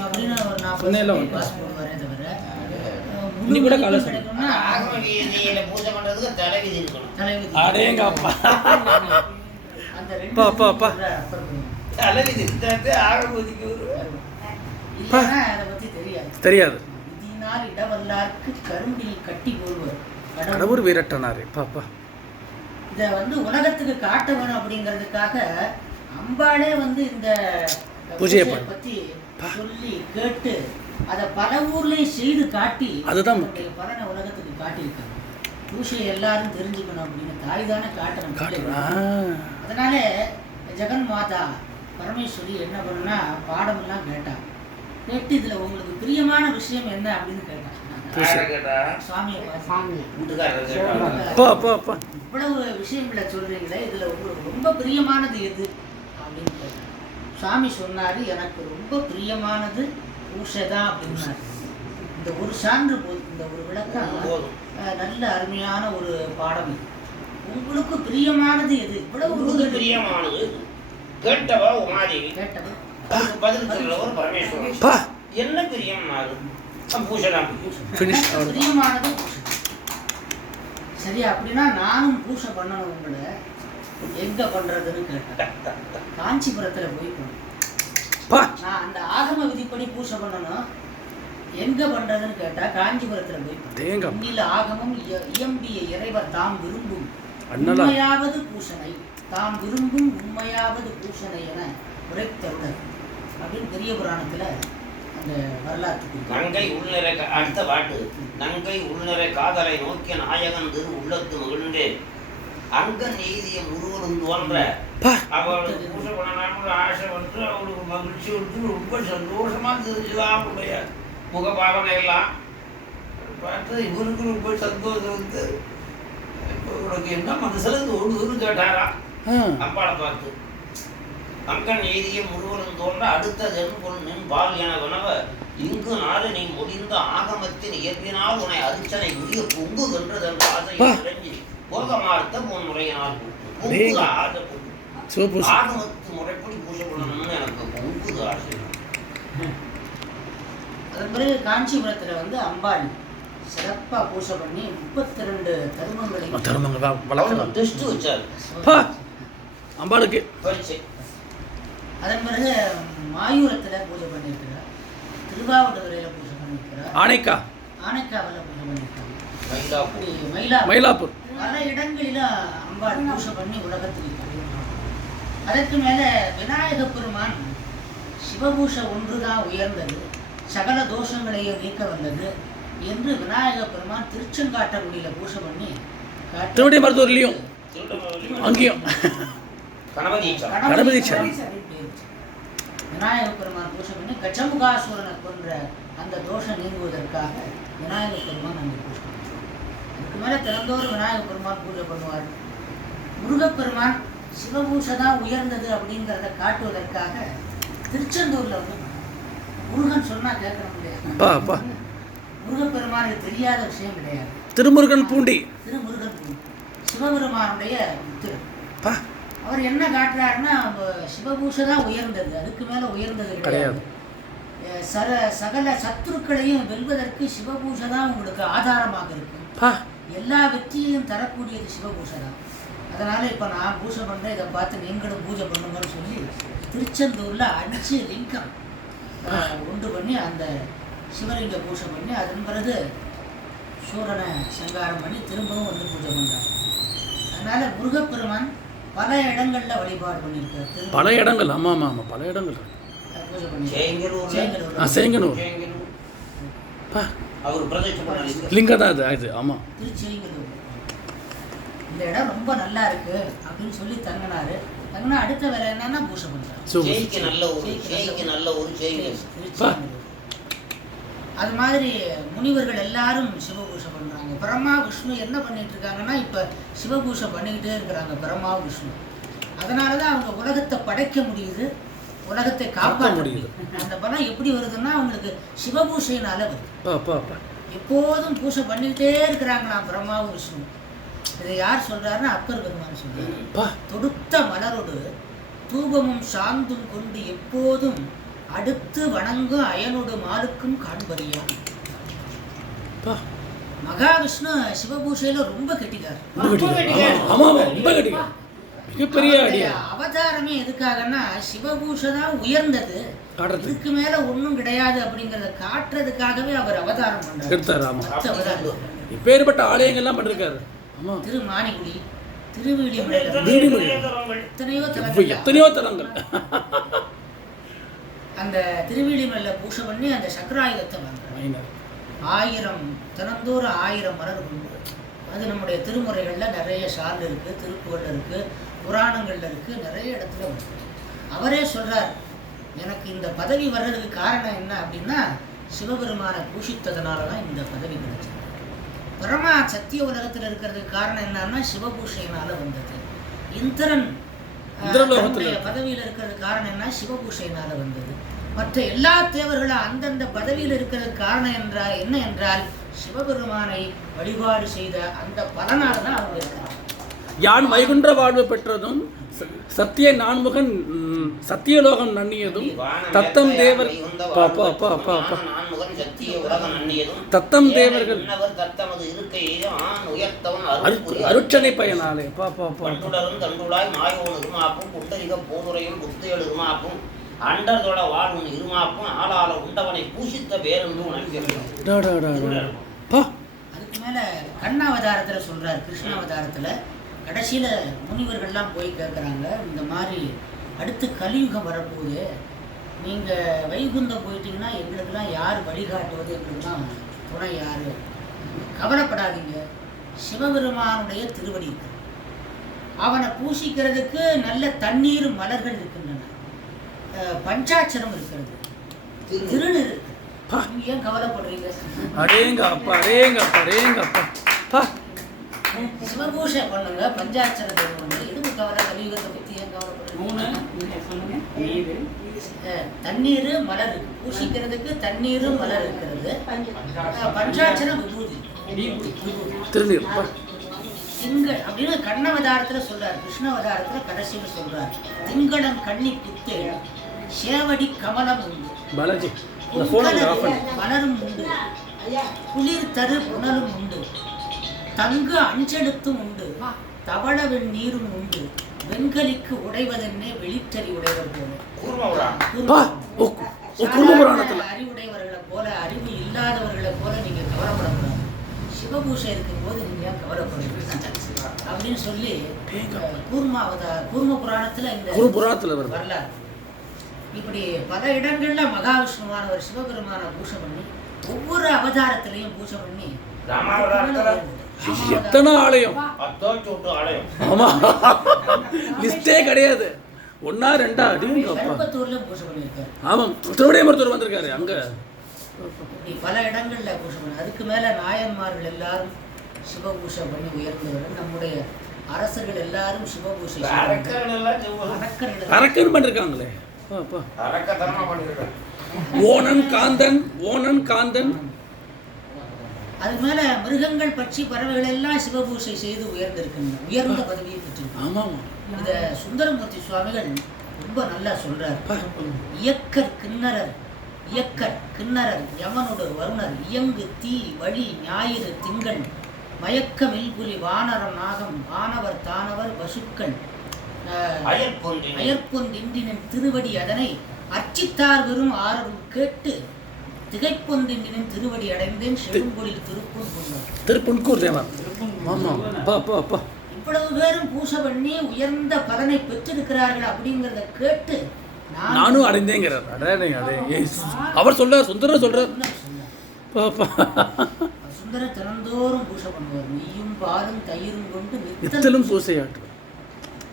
அப்படின்னு ஒரு 40 பாஸ் போடுவாரே தவிர இன்னைக்கு கூட காலேஜ் கிடைக்கும்னா ஆகம விதியில பூஜை பண்றதுக்கு தலைவிதி இருக்கணும். தலைவிதி. அடேங்கப்பா. அந்த அப்பா. தலைவிதி இருந்தாலே ஆகம விதிக்கு இல்லைன்னா அதை பத்தி தெரியாது. விதியினால் இடவல்லாருக்கு கரும்பில் கட்டி போடுவார் கடவுள் வீரட்டனாரு. பாப்பா இதை உலகத்துக்கு காட்ட வேணும் அப்படிங்கிறதுக்காக அம்பாளே இந்த பூஜையை பத்தி சொல்லி கேட்டு அதை பல ஊர்லயும் செய்து காட்டி அதுதான் பலனை உலகத்துக்கு காட்டியிருக்காங்க. பூஜையை எல்லாரும் தெரிஞ்சுக்கணும் அப்படின்னு தாய் தானே காட்டணும். அதனால ஜெகன் மாதா பரமேஸ்வரி என்ன பண்ணுனா பாடமெல்லாம் கேட்டா. கேட்டு இதுல உங்களுக்கு பிரியமான விஷயம் என்ன அப்படின்னு கேட்டாங்க. சுவாமியை இவ்வளவு விஷயங்களை சொல்றீங்களே, இதுல உங்களுக்கு ரொம்ப பிரியமானது எது அப்படின்னு கேட்டாங்க. சுவாமி சொன்னாரு, எனக்கு ரொம்ப பிரியமானது பூஷை தான் அப்படின்னாரு. இந்த ஒரு சான்று போதும், இந்த ஒரு விளக்கம் நல்ல அருமையான ஒரு பாடம். உங்களுக்கு பிரியமானது எது? இவ்வளவு பிரியமானது கேட்டவா உமாதேவி, கேட்டவா பதில் சொல்லவர் பரமேஸ்வரன். என்ன பிரியமானது? பூஷை தான் பிரியமானது. சரி, அப்படின்னா நானும் பூஷை பண்ணணும். உங்களை எங்க பண்றதுன்னு கேட்டேன். காஞ்சிபுரத்துல போய் நான் அந்த ஆகம விதிப்படி பூஷை பண்ணணும். எங்க பண்றதுன்னு கேட்டா காஞ்சிபுரத்துல போய் இன்னில ஆகமம் இயம்பிய இறைவர் தாம் விரும்பும் உண்மையாவது பூஷனை, தாம் விரும்பும் உண்மையாவது பூஷனை என உரைத்தவுடன் அப்படின்னு பெரிய புராணத்துல அந்த வரலாற்று. நங்கை உள்நிறை அடுத்த பாட்டு. நங்கை உள்நிறை காதலை நோக்கிய நாயகன் திரு உள்ளத்து மகிழ்ந்தேன் அங்கன் எய்திய முருகனும் தோன்ற அவளுக்கு பூஜை பண்ணணும்னு ஆசை வந்து அவளுக்கு மகிழ்ச்சி வந்து ரொம்ப சந்தோஷமா தெரிஞ்சுதான் அவளுடைய முகபாவனை எல்லாம் பார்த்து இவருக்கு ரொம்ப சந்தோஷம் வந்து உனக்கு என்ன மனசுல தோணுதுன்னு கேட்டாரா அப்பாளை பார்த்து. அங்கன் எய்திய முருகனும் தோன்ற அடுத்த ஜென்மொன் நின் பால் என வினவ இங்கு நாடு நீ முடிந்த ஆகமத்தின் இயற்பினால் உன்னை அரிச்சனை உரிய பொங்கு வென்றதன் ஆசையை இறங்கி போகமார்த்த உன் முறையினால் ஆகமத்து முறைப்படி பூஜை பண்ணணும்னு எனக்கு பொங்குது ஆசை. அதன் பிறகு காஞ்சிபுரத்துல அம்பாள் சிறப்பா பூஜை பண்ணி 32 தருமங்களை டெஸ்ட் வச்சாரு அம்பாளுக்கு பரிச்சை. அதன் பிறகு மாயூரத்துல பூஜை பண்ணியிருக்கிறார், திருவாவடுதுறையில பூஜை பண்ணியிருக்கிறார், ஆனைக்காவில் பூஜை பண்ணியிருக்காங்க, மயிலாப்பூர் பல இடங்களில அம்பாள் பூஜை பண்ணி உலகத்தில். அதற்கு மேல விநாயக பெருமான் சிவபூஷை ஒன்றுதான் உயர்ந்தது, சகல தோஷங்களையும் நீக்க வந்தது என்று விநாயக பெருமான் திருச்செங்காட்டங்குடியில பூஜை பண்ணி திருவடி மருத்துவர்லையும் அங்கேயும் விநாயக பெருமான் பூஜை பண்ணி கஜமுகாசுரனை கொன்ற அந்த தோஷம் நீங்குவதற்காக விநாயக பெருமான் அங்கே பூஜை பண்ணுவார். அதுக்கு மேலே திறந்தோறு விநாயக பெருமான் பூஜை பண்ணுவார். முருகப்பெருமான் சிவபூஷை தான் உயர்ந்தது அப்படிங்கிறத காட்டுவதற்காக திருச்செந்தூர்ல முருகன் சொன்னா கேட்கணும் இல்லையா? முருகப்பெருமானுக்கு தெரியாத விஷயம் கிடையாது. திருமுருகன் பூண்டி சிவபெருமானுடைய புத்திரன். அவர் என்ன காட்டுறாருன்னா சிவபூஷை தான் உயர்ந்தது, அதுக்கு மேல உயர்ந்தது கிடையாது. சகல சத்துருக்களையும் வெல்வதற்கு சிவபூஷை தான் உங்களுக்கு ஆதாரமாக இருக்கு. எல்லா வெற்றியையும் தரக்கூடியது சிவபூஷை தான். அதனால இப்ப நான் பூஜை பண்றேன், இதை பார்த்து நீங்களும் பூஜை பண்ணுங்கன்னு சொல்லி திருச்செந்தூர்ல 5 லிங்கம் உண்டு பண்ணி அந்த சிவலிங்க பூஜை பண்ணி அதன் பிறகு சூரனை சங்காரம் பண்ணி திரும்பவும் பூஜை பண்றாங்க. அதனால முருகப்பெருமான் பல இடங்கள்ல வழிபாடு பண்ணியிருக்காரு. பல இடங்கள். ஆமா ஆமா ஆமா பல இடங்கள் பூஜை பண்ணி சேங்கனூர் லிங்கம் தான் அது. ஆமா திருச்செங்கனூர் இந்த இடம் ரொம்ப நல்லா இருக்கு அப்படின்னு சொல்லி தங்கினாரு. தங்கினா அடுத்த வேலை என்னன்னா பூஜை பண்றாரு. நல்ல ஒரு அது மாதிரி முனிவர்கள் எல்லாரும் சிவபூஷை பண்றாங்க. பிரம்மா விஷ்ணு என்ன பண்ணிட்டு இருக்காங்கன்னா இப்ப சிவபூஷை பண்ணிக்கிட்டே இருக்கிறாங்க பிரம்மா விஷ்ணு. அதனாலதான் அவங்க உலகத்தை படைக்க முடியுது. உலகத்தை காப்பாற்ற முடியும். அந்த பலம் எப்படி வருதுன்னா அவங்களுக்கு சிவபூஷையினால வருது. எப்போதும் பூஜை பண்ணிக்கிட்டே இருக்கிறாங்களாம் பிரம்மாவும் விஷ்ணு. இதை யார் சொல்றாருன்னா அப்பர் பெருமான் சொல்றாரு. தொடுத்த மலரோடு தூபமும் சாந்தும் கொண்டு எப்போதும் அடுத்து வணங்கும் அயனோடு மாலுக்கும் காண்பறியா. மகாவிஷ்ணு சிவபூஷையில ரொம்ப கெட்டிக்கார். அவதாரமே எதுக்காகன்னா சிவபூஷை தான் உயர்ந்தது, இதுக்கு மேல ஒண்ணும் கிடையாது அப்படிங்கறத காட்டுறதுக்காகவே அவர் அவதாரம் பண்றாரு. இப்பேற்பட்ட ஆலயங்கள்லாம் பண்ணிருக்காரு. திருமானிகுடி, திருவிழிமலை, எத்தனையோ தலங்கள். அந்த திருவிழிமலையில பூஜை பண்ணி அந்த சக்கராயுதத்தை வாங்குறாங்க. 1000 தினந்தோறும் 1000 மலர் கொண்டு. அது நம்முடைய திருமுறைகள்ல நிறைய சால் இருக்கு, திருப்புகள்ல இருக்கு, புராணங்கள்ல இருக்கு, நிறைய இடத்துல வருது. அவரே சொல்றார், எனக்கு இந்த பதவி வர்றதுக்கு காரணம் என்ன அப்படின்னா சிவபெருமானை பூஷித்ததுனால தான் இந்த பதவி கிடைச்சது. பரமா சத்திய உலகத்தில் இருக்கிறதுக்கு காரணம் என்னன்னா சிவபூஷையினால வந்தது. இந்திரன் பதவியில் இருக்கிறதுக்கு காரணம் என்ன, சிவபூஷையினால வந்தது. மற்ற எல்லா தேவர்களும் அந்தந்த பதவியில் இருக்கிறதுக்கு காரணம் என்ன என்றால் சிவபெருமானை வழிபாடு செய்த அந்த பலனால தான் அவங்க இருக்கிறாங்க. யான் வைகுண்ட வாழ்வு பெற்றதும் சத்திய நான்முகன் சத்தியலோகம் நன்னியதும் தத்தம் தேவர் தத்தம் தேவர்கள் அருட்சனை பயனாலே அண்டர்தோட வாழ்வன் இருமாப்பும் ஆளால உண்டவனை பூசித்த பேருந்து. அதுக்கு மேல கண்ணாவதாரத்துல சொல்றாரு, கிருஷ்ணாவதாரத்துல கடைசியில முனிவர்கள்லாம் போய் கேட்குறாங்க, இந்த மாதிரி அடுத்து கலியுகம் வரப்போகுது, நீங்க வைகுந்தம் போயிட்டீங்கன்னா எங்களுக்கெல்லாம் யார் வழிகாட்டுவது, எங்களுக்குலாம் துணை யாரு, கவலைப்படாதீங்க, சிவபெருமானுடைய திருவடி இருக்கு, அவனை பூசிக்கிறதுக்கு நல்ல தண்ணீர் மலர்கள் இருக்கின்றன, பஞ்சாட்சரம் இருக்கிறது, திருடு இருக்கு, நீங்க ஏன் கவலைப்படுறீங்க? சிவபூஷை பண்ணுங்க, பஞ்சாட்சரத்தை பண்ணுங்க, எதுக்கு கவலை? கலியுகத்தை பத்தி ஏன் கவலைப்படுறீங்க? தண்ணீர் மலர் இருக்கு, பூசிக்கிறதுக்கு தண்ணீர் மலர் இருக்கிறது, பஞ்சாட்சரம் விபூதி திங்கள் அப்படின்னு கண்ணவதாரத்துல சொல்றாரு. கிருஷ்ணவதாரத்துல கடைசியில சொல்றாரு, திங்களம் கண்ணி குத்து சேவடி கமலம் உண்டு, மலரும் உண்டு, குளிர் தரு புனலும் உண்டு, தங்கு அஞ்செழுத்தும் உண்டு, தவளவெண் நீரும் உண்டு, வெண்கலிக்கு உடைவதென்னே வெளிச்சரி உடைவர் போல. அறிவுடையவர்களை போல அறிவு இல்லாதவர்களை போல நீங்க கவலைப்படக்கூடாது, சிவபூஷை இருக்கும் போது நீங்க கவலைப்படுறீங்க அப்படின்னு சொல்லி கூர்ம புராணத்துல இந்த வரலாறு. இப்படி பல இடங்கள்ல மகாவிஷ்ணுவானவர் சிவபெருமான பூஜை பண்ணி ஒவ்வொரு அவதாரத்திலையும் பூஜை பண்ணி எத்தனை ஆலயம், ஆமா லிஸ்டே கிடையாது, 1 2 திருப்பத்தூர்ல பூஜை பண்ணியிருக்காரு. ஆமாம், திருவிடைமருத்தூர் வந்திருக்காரு அங்க. பல இடங்கள்ல பூஜை பண்ண. அதுக்கு மேல நாயன்மார்கள் எல்லாரும் சிவபூஷை பண்ணி உயர்ந்தவர்கள். நம்முடைய அரசர்கள் எல்லாரும் சிவபூஷை அரக்கன் பண்ணிருக்காங்களே, ஓணன் காந்தன். அதுக்கு மேல மிருகங்கள், பட்சி, பறவைகள் எல்லாம் சிவபூஷை செய்து உயர்ந்திருக்கின்றன, உயர்ந்த பதவியை பெற்றிருக்காங்க. இத சுந்தரமூர்த்தி சுவாமிகள் ரொம்ப நல்லா சொல்றார். இயக்கர் கிண்ணறர் யமனோடு வருணர் இயங்கு தீ வழி ஞாயிறு திங்கள் மயக்க மில்புலி வானரம் நாகம் வானவர் தானவர் பசுக்கள் அயற்பொந்தின்றின் திருவடி அதனை அர்ச்சித்தார் வெறும் ஆரரும் கேட்டு திகைப்பொந்தின்றின் திருவடி அடைந்தேன் செழும்பொழில் திருப்புன்கூர் தேவன். இவ்வளவு பேரும் பூசை பண்ணி உயர்ந்த பலனை பெற்றிருக்கிறார்கள் அப்படிங்கிறத கேட்டு நானும் அடைந்தேங்கிறார். அவர் சொல்றார், சுந்தரர் சொல்றார். சுந்தரர் தினந்தோறும் பூசை பண்ணுவார், நெய்யும் பாலும் தயிரும் கொண்டு நித்தலும் பூசையாற்று.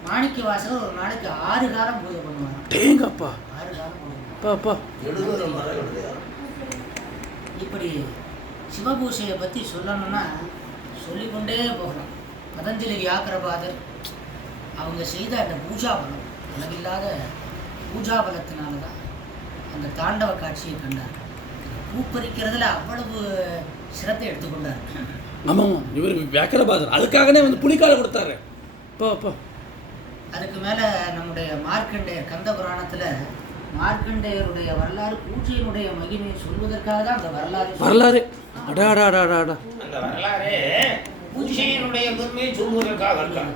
மாணிக்க வாசகர் ஒரு நாளைக்கு 6 காலம் பூஜை பண்ணுவார். 6 காலம். இப்படி சிவபூஷையை பற்றி சொல்லணும்னா சொல்லிக்கொண்டே போகலாம். பதஞ்சலி வியாக்கரபாதர் அவங்க செய்த அந்த பூஜா பலம் அளவில்லாத பூஜா பலத்தினால தான் அந்த தாண்டவ காட்சியை கண்டார். பூப்பறிக்கிறதுல அவ்வளவு சிரத்தை எடுத்துக்கொண்டார். ஆமாம், இவர் வியாக்கரபாதர் அதுக்காகவே வந்து புலிக்கால கொடுத்தாரு. இப்போ அதுக்கு மேலே நம்முடைய மார்க்கண்டேயர் கந்த புராணத்தில் மார்க்கண்டேயருடைய வரலாறு பூஜையினுடைய மகிமையை சொல்வதற்காக தான் அந்த வரலாறு அடாடாடாடா அந்த வரலாறு பூஜையினுடைய பெருமையை சொல்வதற்காக இருக்காங்க.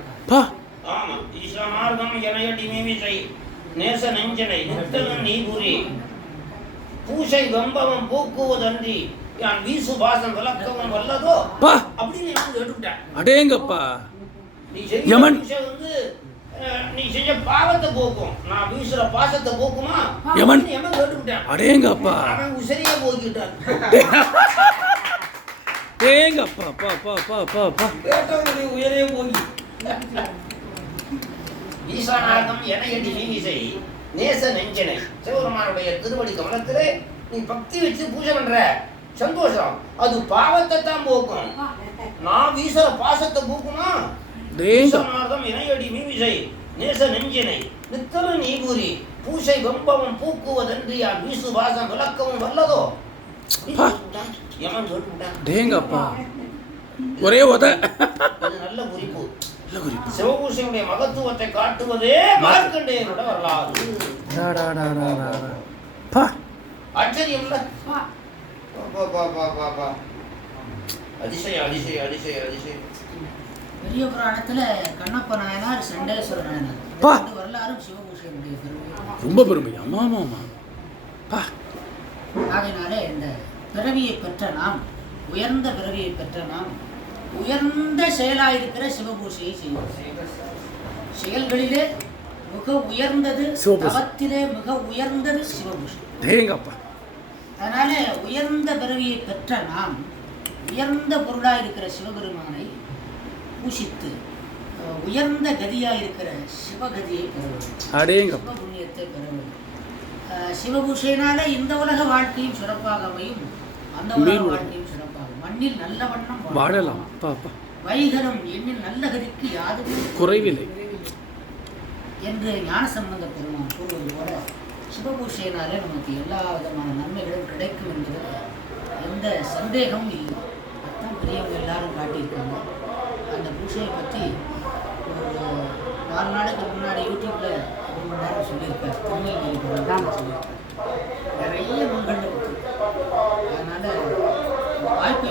ஆமா, ஈசமார்க்கம் எனையடி மீமிசை நேச நெஞ்சனை நித்தலும் நீபுரி பூசை வெம்பவம் போக்குவதன்றி யான் வீசு பாசம் விளக்கவும் வல்லதோ அப்படின்னு கேட்டுவிட்டேன். அடேங்கப்பா, நீ செய்ய பூசை வந்து நீ செஞ்ச பாவத்தை போக்கும், நான் வீசுற பாசத்தை போக்குமா யமன் கேட்டுவிட்டேன். அடேங்கப்பா, அவன் உசரியே போக்கிட்டான். கேட்டவனுடைய உயரே போகி ஈசானாகம் எனையடி மீமிசை நேச நெஞ்சனை சிவபெருமானுடைய திருவடி கமலத்திலே நீ பக்தி வச்சு பூஜை பண்ற சந்தோஷம், அது பாவத்தை தான் போக்கும். நான் வீசுற பாசத்தை போக்குமா? ஈசானாகம் எனையடி மீமிசை நேச நெஞ்சினை நித்தல நீபுரி பூசை வெம்பவம் பூக்குவதன்றி யான் வீசு பாசம் விளக்கவும் வல்லதோ யமன் கேட்டுவிட்டான். ஒரே நல்ல குறிப்பு. சிவபூசையுடைய மகத்துவத்தை காட்டுவதே மார்க்கண்டேயரோட வரலாறு. ஆச்சரியம் அதிசயம் அதிசயம் அதிசயம் அதிசயம். பெரிய புராணத்துல கண்ணப்ப நாயனார் சண்டேஸ்வர நாயனார் வரலாறும் சிவபூசையுடைய பெருமை ரொம்ப பெருமை. ஆமா ஆமா ஆமா. ஆகையினாலே இந்த பிறவியை பெற்ற நாம், உயர்ந்த பிறவியை பெற்ற நாம் உயர்ந்த செயலாயிருக்கிற சிவபூசையை செய்வோம். செயல்களிலே மிக உயர்ந்தது, தவத்திலே மிக உயர்ந்தது சிவபூசை. அதனால உயர்ந்த பிறவியை பெற்ற நாம் உயர்ந்த பொருளாயிருக்கிற சிவபெருமானை பூசித்து உயர்ந்த கதியாயிருக்கிற சிவகதியை பெற வேண்டும், சிவ புண்ணியத்தை பெற வேண்டும். சிவபூசையினால இந்த உலக வாழ்க்கையும் சிறப்பாக அமையும், அந்த உலக வாழ்க்கையும் சிறப்பாகும். மண்ணில் நல்ல வண்ணம் வாழலாம், வைகரம் எண்ணில் நல்ல கதிக்கு யாதும் குறைவில்லை என்று ஞானசம்பந்த பெருமான் கூறுவது போல சிவபூசையினாலே நமக்கு எல்லா விதமான நன்மைகளும் கிடைக்கும் என்பதில் எந்த சந்தேகமும் இல்லை. அதான் பெரியவங்க எல்லாரும் காட்டியிருக்காங்க. அந்த பூசையை பற்றி ஒரு 4 நாளைக்கு முன்னாடி யூடியூப்ல 1 மணி நேரம் சொல்லியிருக்கார். திருநெல்வேலி தான் சொல்லியிருக்கார். நிறைய நூல்கள் இருக்கு. அதனால வாய்ப்பு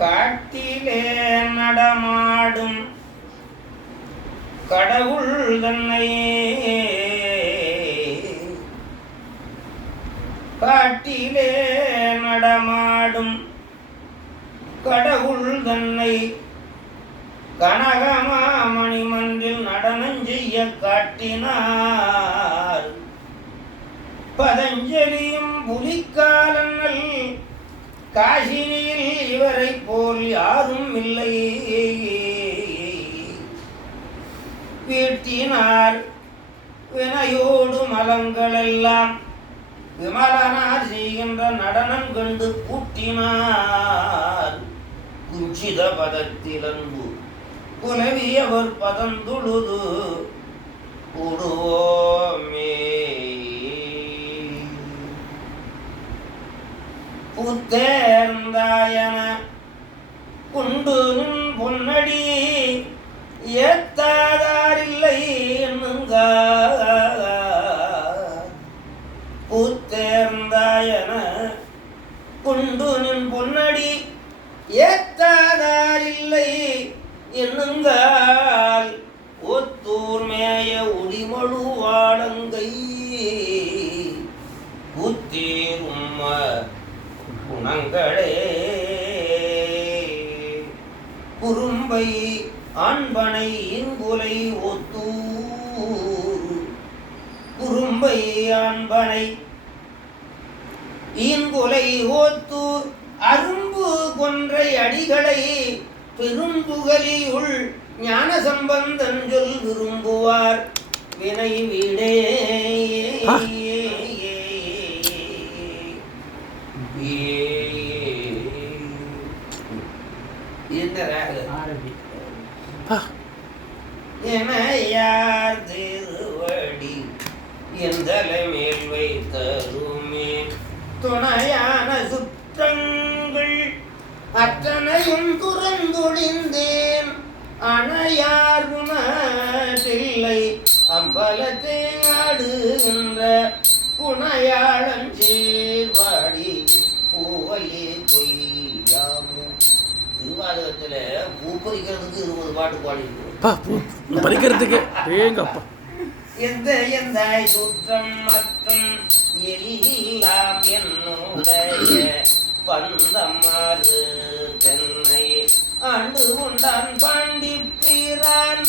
காட்டிலே நடமாடும் கடவுள் தன்னை, காட்டிலே நடமாடும் கடவுள் தன்னை கனகமாமணி மன்றில் நடனம் செய்ய காட்டினார். பதஞ்சலியும் புலிக்காலங்கள் காசினியில் இவரை போல் யாரும் இல்லை. வீட்டினார் வினையோடு மலங்களெல்லாம் விமலனார் செய்கின்ற நடனம் கண்டு கூட்டினார். குஞ்சித பதத்தில் அன்பு குலவியவர் பதந்துழுது கூடுவோமே. பூத்தேர்ந்தாயன குண்டு நின் பொன்னடி ஏத்தாதாரில்லை என்னுங்க. பூத்தேர்ந்தாயன குண்டு நின் பொன்னடி ஏத்தாதாரில்லை என்னுங்கால் ஒத்தூர் மேய ஒளிமழு வாழங்கை புத்தீரும் குணங்களே. குறும்பை ஆண்பனை இங்குலை ஒத்தூர், குறும்பை ஆண்பனை இங்குலை ஓத்தூர் அரும்பு கொன்றை அடிகளை பெரும்புகலியுள் ஞான சம்பந்தன் சொல் விரும்புவார் வினை வீடே. ஏ என்ன ராகு ஆரதி என யார் திருவடி எந்தலை மேல் வைத்தருமே துணையான சுற்றங்கள் அத்தனையும் துறந்தொழிந்தேன் அணையார் குணத்தில்லை அம்பலத்தை ஆடுகின்ற புனையாளன் சேர்வாடி பூவலி பொய்யாமோ. திருவாதகத்துல பூ பறிக்கிறதுக்கு 20 பாட்டு பாடிருக்கு. பறிக்கிறதுக்கு ஏங்கப்பா. எந்த எந்த சுற்றம் மற்றும் எல்லாம் என்னுடைய பந்தமாறு தென்னை ஆண்டு கொண்டான் பாண்டிப்பிரான்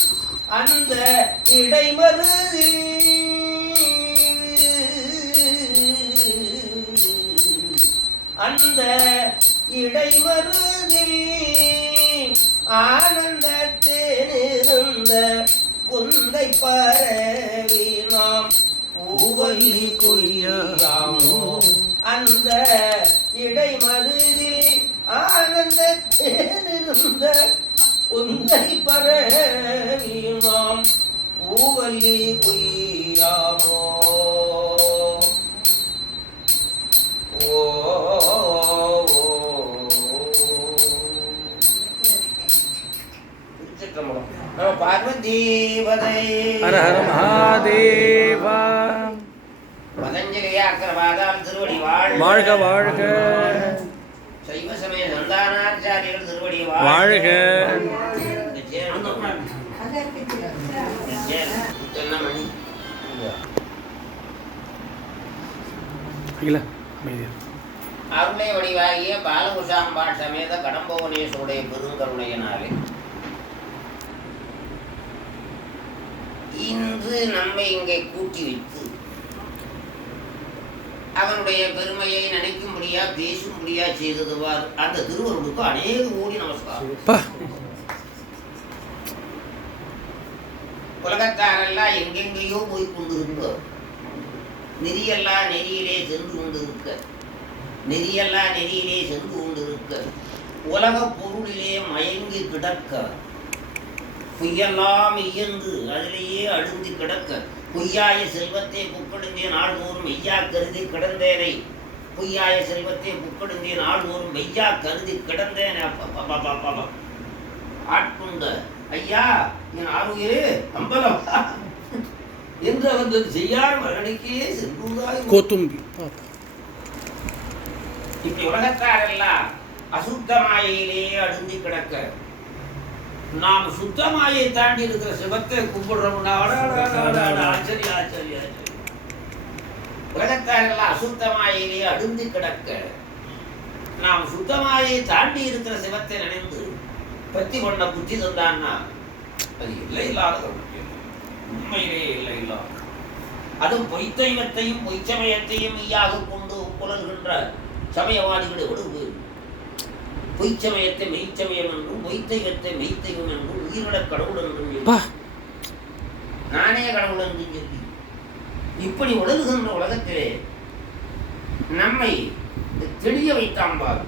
அந்த இடைமருதி அந்த இடைமருதில் ஆனந்தத்தேனிருந்த புந்தை பரவி நாம் பூவல்லி கொய்யாமோ. அந்த இடைமருதில் ஆனந்தத்தேனிருந்த புந்தை பரவி நாம் பூவல்லி கொய்யாமோ. ஓ பார்வதீவதை ஹர ஹர மகாதேவா. பதஞ்சலியாக்கிற பாதால் திருவடி வாழ்க வாழ்க. சைவ சமய சந்தானாச்சாரியர்கள் திருவடி வாழ்க. என்ன மணி அருளை வடிவாகிய பாலகுஷாம்பாள் சமேத கடம்பவனேஸ்வருடைய பெருங்கருணையினாலே இன்று நம்மை இங்கே கூட்டி வைத்து அவனுடைய பெருமையை நினைக்கும்படியா பேசும்படியா செய்ததுவார் அந்த திருவருளுக்கு அநேக கோடி நமஸ்காரம். உலகத்தாரெல்லாம் எங்கெங்கேயோ போய் கொண்டிருந்தோம். நெறியெல்லாம் நெறியிலே சென்று கொண்டிருக்க நெறியெல்லாம் நெறியிலே சென்று கொண்டிருக்க உலக பொருளிலே மயங்கி கிடக்க பொய்யெல்லாம் இயன்று அதிலேயே அழுந்தி கிடக்க பொய்யாய செல்வத்தை புக்கெடுந்தே நாள்தோறும் மெய்யா கருதி கிடந்தேனை பொய்யாய செல்வத்தை புக்கெடுந்தே நாள்தோறும் மெய்யா கருதி கிடந்தேனே. ஆட்கொண்ட ஐயா என் ஆறுயிரே அம்பலம் என்று வந்து செய்யார் மகனுக்கே சென்றுதாய் கோத்தும்பி. இப்படி உலகத்தாரெல்லாம் அசுத்தமாயிலே அழுந்தி கிடக்க நாம் சுத்தமாயை தாண்டி இருக்கிற சிவத்தை கும்பிடுறோம்னா ஆச்சரிய ஆச்சரிய உலகத்தாரெல்லாம் அசுத்தமாயிலே அழுந்தி கிடக்க நாம் சுத்தமாயை தாண்டி இருக்கிற சிவத்தை நினைந்து பத்தி பண்ண புத்தி தந்தான்னா அது இல்லை இல்லாத உண்மையிலே இல்லை இல்லாத அதுவும் பொய்த்தைவத்தையும் பொய்ச்சமயத்தையும் மெய்யாக கொண்டு புலர்கின்ற சமயவாதிகளை விடுவு. பொய்ச்சமயத்தை மெய்ச்சமயம் என்றும் பொய்த்தைவத்தை மெய்த்தைவம் என்றும் உயிரிட கடவுள் என்றும் நானே கடவுள் என்றும் சொல்லி இப்படி உலகுகின்ற உலகத்திலே நம்மை தெளிய வைத்தாம்பார்.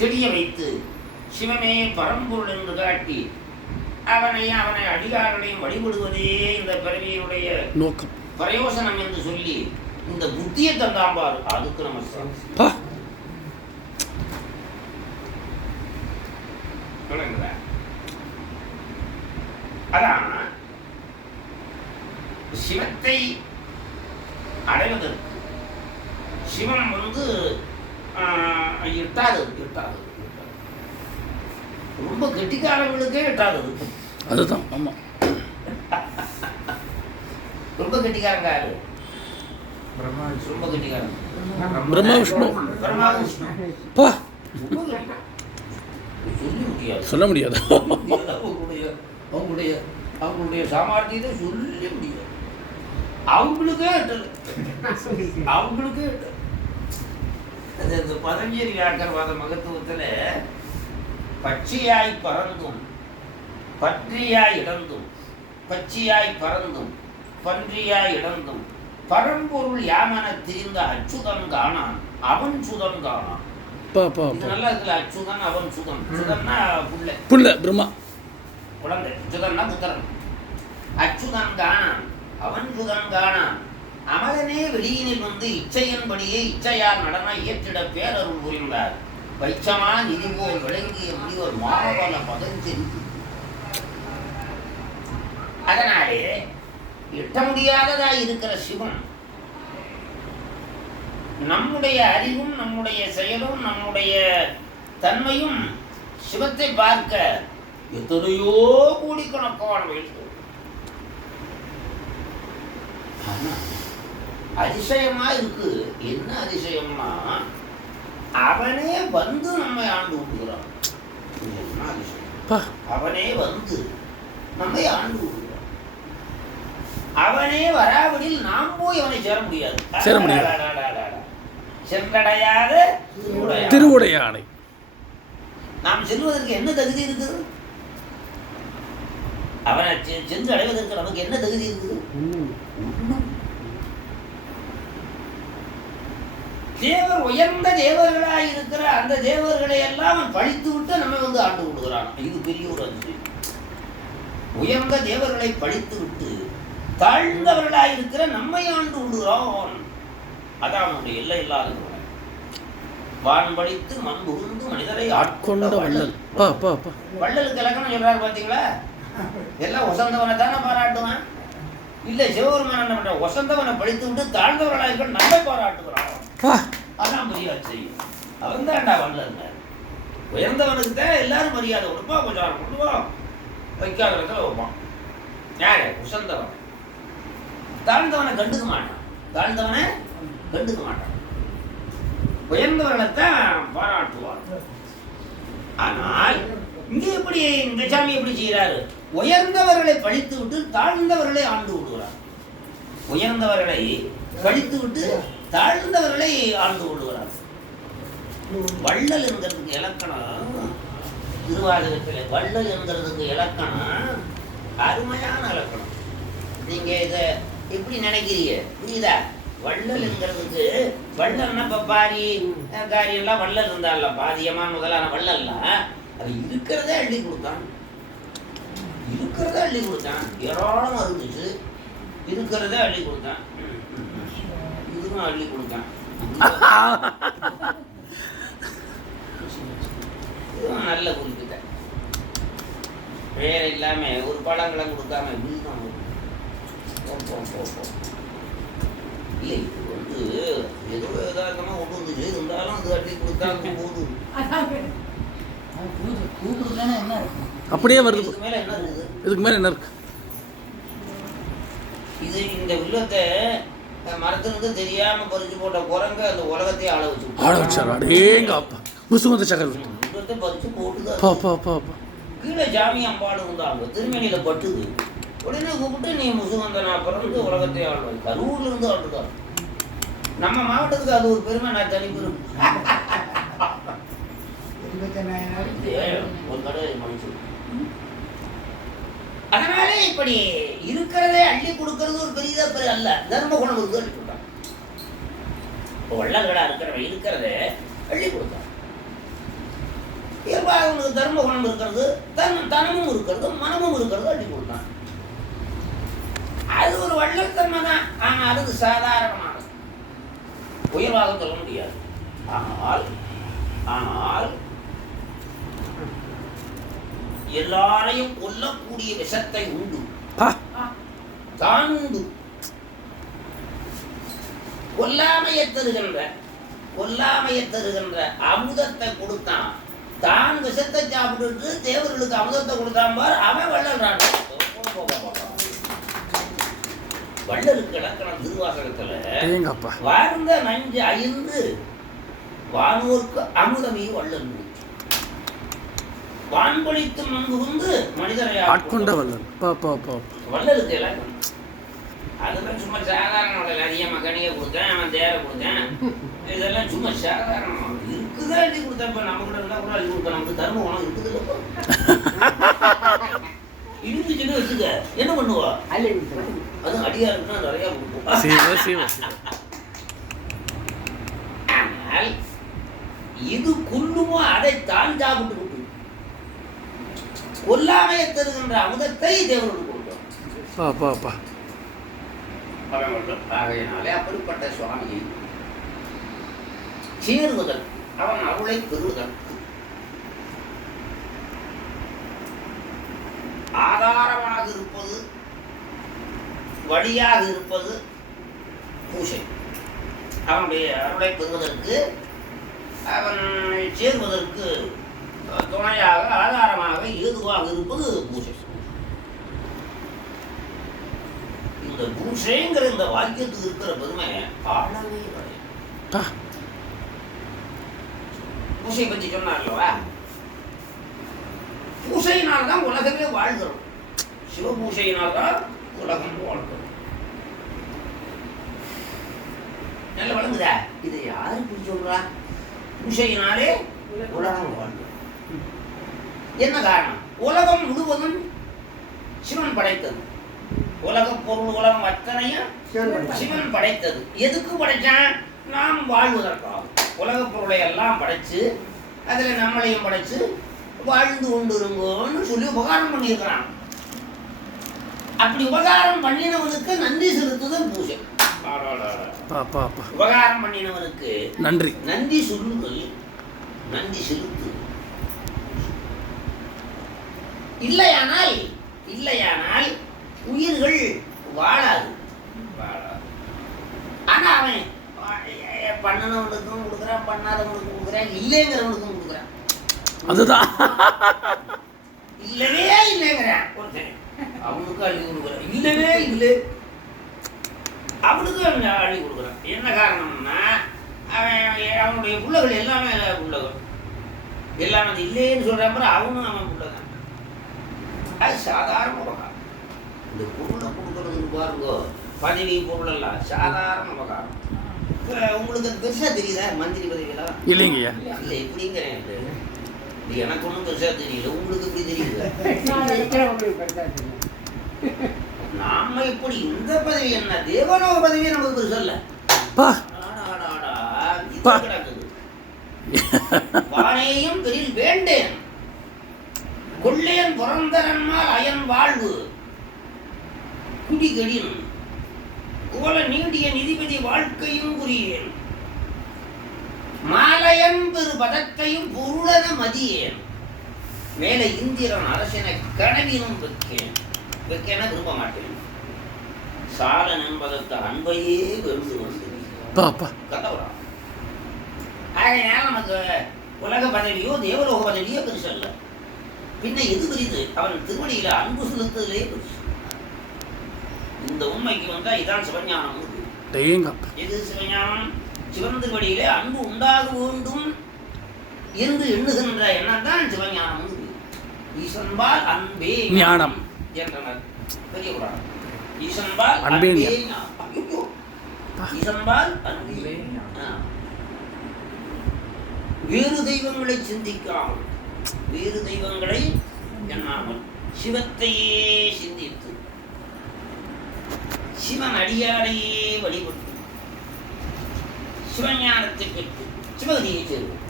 தெளிய வைத்து சிவமே பரம்பொருள் என்று காட்டி அவனை அடியார்களையும் வழிபடுவதே இந்த பிறவியினுடைய நோக்கம் பிரயோசனம் என்று சொல்லி இந்த புத்தியை தந்தாம்பார். அதுக்கு நமஸ்காரம். அதான் சிவத்தை அடைவதற்கு சிவம் வந்து எட்டாதது ரொம்ப கெட்டிக்காரங்களுக்கே எட்டாதது. அதுதான் ஆமா. ரொம்ப கெட்டிக்காரங்க யாரு? ரொம்ப கெட்டிக்காரங்க பிரம்மா விஷ்ணு. சொல்ல முடியாது. அவங்களுடைய சாமர்த்தியத்தை சொல்ல முடியாது. அவங்களுக்கே அவங்களுக்கே இந்த பதஞ்சலி வியாக்கரவாத மகத்துவத்துல பச்சையாய் பறந்தும் பன்றியாய் இடந்தும் பச்சையாய் பறந்தும் பன்றியாய் இடந்தும் பரம்பொருள் யாமன திரிந்த அச்சுதம் காணான் அவன் சுதம் காணான். இது நல்லா இருக்குல்ல. அச்சுதன் அவன் சுதன். சுதன்னா புள்ள, புள்ள பிரம்மா. குழந்தை. சுதன்னா புத்திரன். அச்சுதன் காணான் அவன் சுதன் காணான் அமலனே வெளியினில் வந்து இச்சையின்படியே இச்சையார் நடன இயற்றிட பேரருள் புரிந்தார். வைச்சமா நிதி போல் விளங்கிய முனிவர் மாபல பதஞ்செறிந்து. அதனாலே எட்ட முடியாததாய் இருக்கிற சிவன் நம்முடைய அறிவும் நம்முடைய செயலும் நம்முடைய தன்மையும் சிவத்தை பார்க்க எத்தனையோ கோடிக்கணக்கான வேண்டும். அதிசயமா இருக்கு. என்ன அதிசயம்னா அவனே வந்து நம்மை ஆண்டு விடுகிறான். என்ன அதிசயம்? அவனே வந்து நம்மை ஆண்டு விடுகிறான். அவனே வராவிடில் நாம் போய் அவனை சேர முடியாது. சென்றடையாத திருவுடையானை. நாம் செல்வதற்கு என்ன தகுதி இருக்குது? அவனை சென்று அடைவதற்கு நமக்கு என்ன தகுதி இருக்குது? தேவர் உயர்ந்த தேவர்களாய் இருக்கிற அந்த தேவர்களை எல்லாம் அவன் பழித்து விட்டு நம்ம வந்து ஆண்டு விடுகிறான். இது பெரிய ஒரு அதிசயம். உயர்ந்த தேவர்களை பழித்து விட்டு தாழ்ந்தவர்களாய் இருக்கிற நம்மை ஆண்டு விடுகிறான். அதான் அவனுடைய எல்லை இல்லாத வான் படித்து மண் புகுந்து மனிதரை ஆட்கொண்ட வள்ளல். வள்ளலுக்கு இலக்கணம் சொல்றாரு பாத்தீங்களா? எல்லாம் வசந்தவனை தானே பாராட்டுவான். இல்ல சிவபெருமான் என்ன பண்ற? வசந்தவனை படித்து விட்டு தாழ்ந்தவர்களாக இருக்க நம்மை பாராட்டுகிறான். அதான் மரியாதை செய்யும். அவன் தான்டா வள்ளல். உயர்ந்தவனுக்கு தான் எல்லாரும் மரியாதை கொடுப்பா. கொஞ்சம் கொடுப்போம், வைக்காத இடத்துல வைப்பான். யாரு? உசந்தவன். தாழ்ந்தவனை கண்டுக்க மாட்டான். தாழ்ந்தவனை கண்டுக்க மாட்டான். உயர்ந்தவர்களைத்தான் பாராட்டுவார். ஆனால் இங்கே எப்படி இந்த சாமி எப்படி செய்கிறாரு? உயர்ந்தவர்களை பழித்து விட்டு தாழ்ந்தவர்களை ஆண்டு விடுகிறார். உயர்ந்தவர்களை பழித்து விட்டு தாழ்ந்தவர்களை ஆண்டு விடுகிறார். வள்ளல் என்கிறதுக்கு இலக்கணம் திருவாசகத்தில். வள்ளல் என்கிறதுக்கு இலக்கணம் அருமையான இலக்கணம். நீங்க இதை எப்படி நினைக்கிறீங்க? புரியுதா? வள்ளல் என்கிறதுக்கு வள்ளல்னா இப்போ பாரி காரியெல்லாம் வள்ளல் இருந்தால பாதியமான முதலான வள்ளல்லாம் அது இருக்கிறதே அள்ளி கொடுத்தான். இருக்கிறதே அள்ளி கொடுத்தான். ஏராளமாக இருந்துச்சு. இருக்கிறதே அள்ளி கொடுத்தான். இதுவும் அள்ளி கொடுத்தான். இதுவும் நல்ல குறிப்பிட்ட வேற இல்லாம ஒரு பழங்களும் கொடுக்காம வீழ்தான். இல்லை, இது வந்து ஏதோ யதார்த்தமா கொண்டு வந்துச்சு. இருந்தாலும் அது அள்ளி கொடுத்தா போகுது. அப்படியே வருது. இதுக்கு மேல என்ன இருக்குது? இதுக்கு மேல என்ன இருக்கு? இது இந்த உள்ளத்தை மரத்திலிருந்து தெரியாம பறிச்சு போட்ட குரங்க அந்த உலகத்தையே ஆள வச்சாரு. அடேங்க அப்பா. முசுகுந்த சக்கரவர்த்தி உள்ளத்தை பறிச்சு போட்டுதான் கீழே ஜாமி அம்பாடு இருந்தாங்க. திருமணியில பட்டுது. உடனே கூப்பிட்டு நீ முசுகந்தனா பிறந்து உலகத்தை ஆளுவாய். கரூர்ல இருந்து ஆளுதான். நம்ம மாவட்டத்துக்கு அது ஒரு பெருமை. நான் தனி பெருமை. ஒரு கடை மனுஷன். அதனாலே இப்படி இருக்கிறதே அள்ளி கொடுக்கறது ஒரு பெரிய பெரிய அல்ல. தர்ம குணம் இருக்கு அள்ளி கொடுத்தாங்க. இப்போ வள்ளல்களா இருக்கிறவன் இருக்கிறதே அள்ளி கொடுத்தாங்க. இயல்பாக அவனுக்கு தர்ம குணம் இருக்கிறது, தனமும் இருக்கிறது, மனமும் இருக்கிறது, அள்ளி கொடுத்தான். அது ஒரு வள்ளல் தன்மை தான். ஆனால் அது சாதாரணமானது, உயர்வாக சொல்ல முடியாது. ஆனால் எல்லாரையும் கொல்லக்கூடிய விஷத்தை உண்டு தான் உண்டு. கொல்லாமையை தருகின்ற அமுதத்தை கொடுத்தான். தான் விஷத்தை சாப்பிட்டு தேவர்களுக்கு அமுதத்தை கொடுத்தான் பார். அவன் வள்ளல் தான். வள்ளலுக்கு இலக்கணம் திருவாசகத்துல வாழ்ந்த நஞ்சு அழிந்து வானோர்க்கு அமுதமே வள்ளல். வான்பொழித்து மண்புகுந்து மனிதரை ஆட்கொண்ட வள்ளல். வள்ளலுக்கு இலக்கணம் அதெல்லாம் சும்மா சாதாரண வள்ளல். அதிகமாக கணியை கொடுத்தேன், அவன் தேரை கொடுத்தேன், இதெல்லாம் சும்மா சாதாரணம் இருக்குதான் எழுதி கொடுத்தேன். இப்போ நம்ம கூட இருந்தால் கூட எழுதி கொடுத்தேன். நமக்கு தர்ம குணம் இருக்குது. இடிச்சுன்னு வச்சுக்க என்ன பண்ணுவா? அதுவும் அடியா இருக்குன்னா நிறைய கொடுப்போம். ஆனால் இது கொல்லுமோ அதைத்தான் சாப்பிட்டு விட்டு கொல்லாமையை தருகின்ற அமுதத்தை தேவரோடு கொடுத்தோம். ஆகையினாலே அப்படிப்பட்ட சுவாமியை சேருவதற்கு அவன் அருளை பெறுவதற்கு ஆதாரமாக இருப்பது வழியாக இருப்பது பூசை. அவனுடைய அருளை பெறுவதற்கு அவன் சேருவதற்கு துணையாக ஆதாரமாக ஏதுவாக இருப்பது பூசை. இந்த பூசைங்கிற இந்த வாக்கியத்துக்கு இருக்கிற பெருமை ஆழமே கிடையாது. பூசை பற்றி சொன்னார்லவா, பூசையினால்தான் உலகமே வாழ்கிறோம். சிவபூசையினால்தான் உலகம் வாழ்கிறோம். நல்ல வழங்குதா? இதை யாரு இப்படி சொல்றா? பூசையினாலே உலகம் வாழ்கிறோம். என்ன காரணம்? உலகம் முழுவதும் சிவன் படைத்தது. உலக பொருள் உலகம் அத்தனையும் சிவன் படைத்தது. எதுக்கு படைச்சான்? நாம் வாழ்வதற்காக. உலக பொருளை எல்லாம் படைச்சு அதுல நம்மளையும் படைச்சு வாழ்ந்து கொண்டு இருங்கன்னு சொல்லி உபகாரம் பண்ணியிருக்கிறான். அப்படி உபகாரம் பண்ணினவனுக்கு நன்றி செலுத்துதல் பூஜை. உபகாரம் பண்ணினவனுக்கு நன்றி நன்றி சொல்லுதல், நன்றி செலுத்து. இல்லையானால் உயிர்கள் வாழாது. ஆனா அவன் பண்ணனவனுக்கும் கொடுக்குறான், பண்ணாதவனுக்கும் கொடுக்குறான், இல்லைங்கிறவனுக்கும் கொடுக்குறான். அதுதான் இல்லவே இல்லைங்கிறான் ஒருத்தன், அவனுக்கு அள்ளி கொடுக்குறான். இல்லவே இல்லை அவனுக்கு அவன் அள்ளி கொடுக்குறான். என்ன காரணம்னா அவனுடைய பிள்ளைகள் எல்லாமே பிள்ளைகள் எல்லாமே அது இல்லைன்னு சொல்றான். அவனும் அவன் பிள்ளைதான். அது சாதாரண உபகாரம். இந்த பொருளை கொடுக்கறது பாருங்கோ, பதவி பொருள் எல்லாம் சாதாரண உபகாரம். உங்களுக்கு அது பெருசா தெரியுதா? மந்திரி பதவியெல்லாம் இல்லைங்கய்யா. இல்லை எப்படிங்கிறேன், எனக்கு ஒன்றும் பெருசா தெரியல, உங்களுக்கு எப்படி தெரியுது? நாம இப்படி இந்த பதவி என்ன தேவலோக பதவியே நமக்கு பெருசா இல்ல. கிடக்குது. வானேயும் பெரில் வேண்டேன் கொள்ளேன் புறந்தரன்மால் அயன் வாழ்வு குடிகடின் கோல நீடிய நிதிபதி வாழ்க்கையும் புரியேன் மாலையன் பெரு பதத்தையும் பொருளன மதியேன் மேல இந்திரன் அரசனை கனவினும் வைக்கேன விரும்ப மாட்டேன் சாலன் என்பதற்கு அன்பையே வெறுந்து வந்து கதவுறா. ஆகையினால நமக்கு உலக பதவியோ தேவலோக பதவியோ பெருசு அல்ல. பின்ன எது பெரிது? அவன் திருவடியில அன்பு செலுத்துதலே பெருசு. இந்த உண்மைக்கு வந்தா இதான் சிவஞானம். எது சிவஞானம்? சிவன் திருவடியிலே அன்பு உண்டாக வேண்டும் என்று எண்ணுகின்ற எண்ணம் தான் சிவஞானம். ஈசன்பால் அன்பே ஞானம் என்றனர் பெரிய புராணம். ஈசன்பால் அன்பே ஈசன்பால் அன்பே வேறு தெய்வங்களை சிந்திக்காமல், வேறு தெய்வங்களை எண்ணாமல் சிவத்தையே சிந்தித்து சிவன் அடியாரையே வழிபட்டு சிவஞானத்தை பெற்று சிவகதியை சேரும்.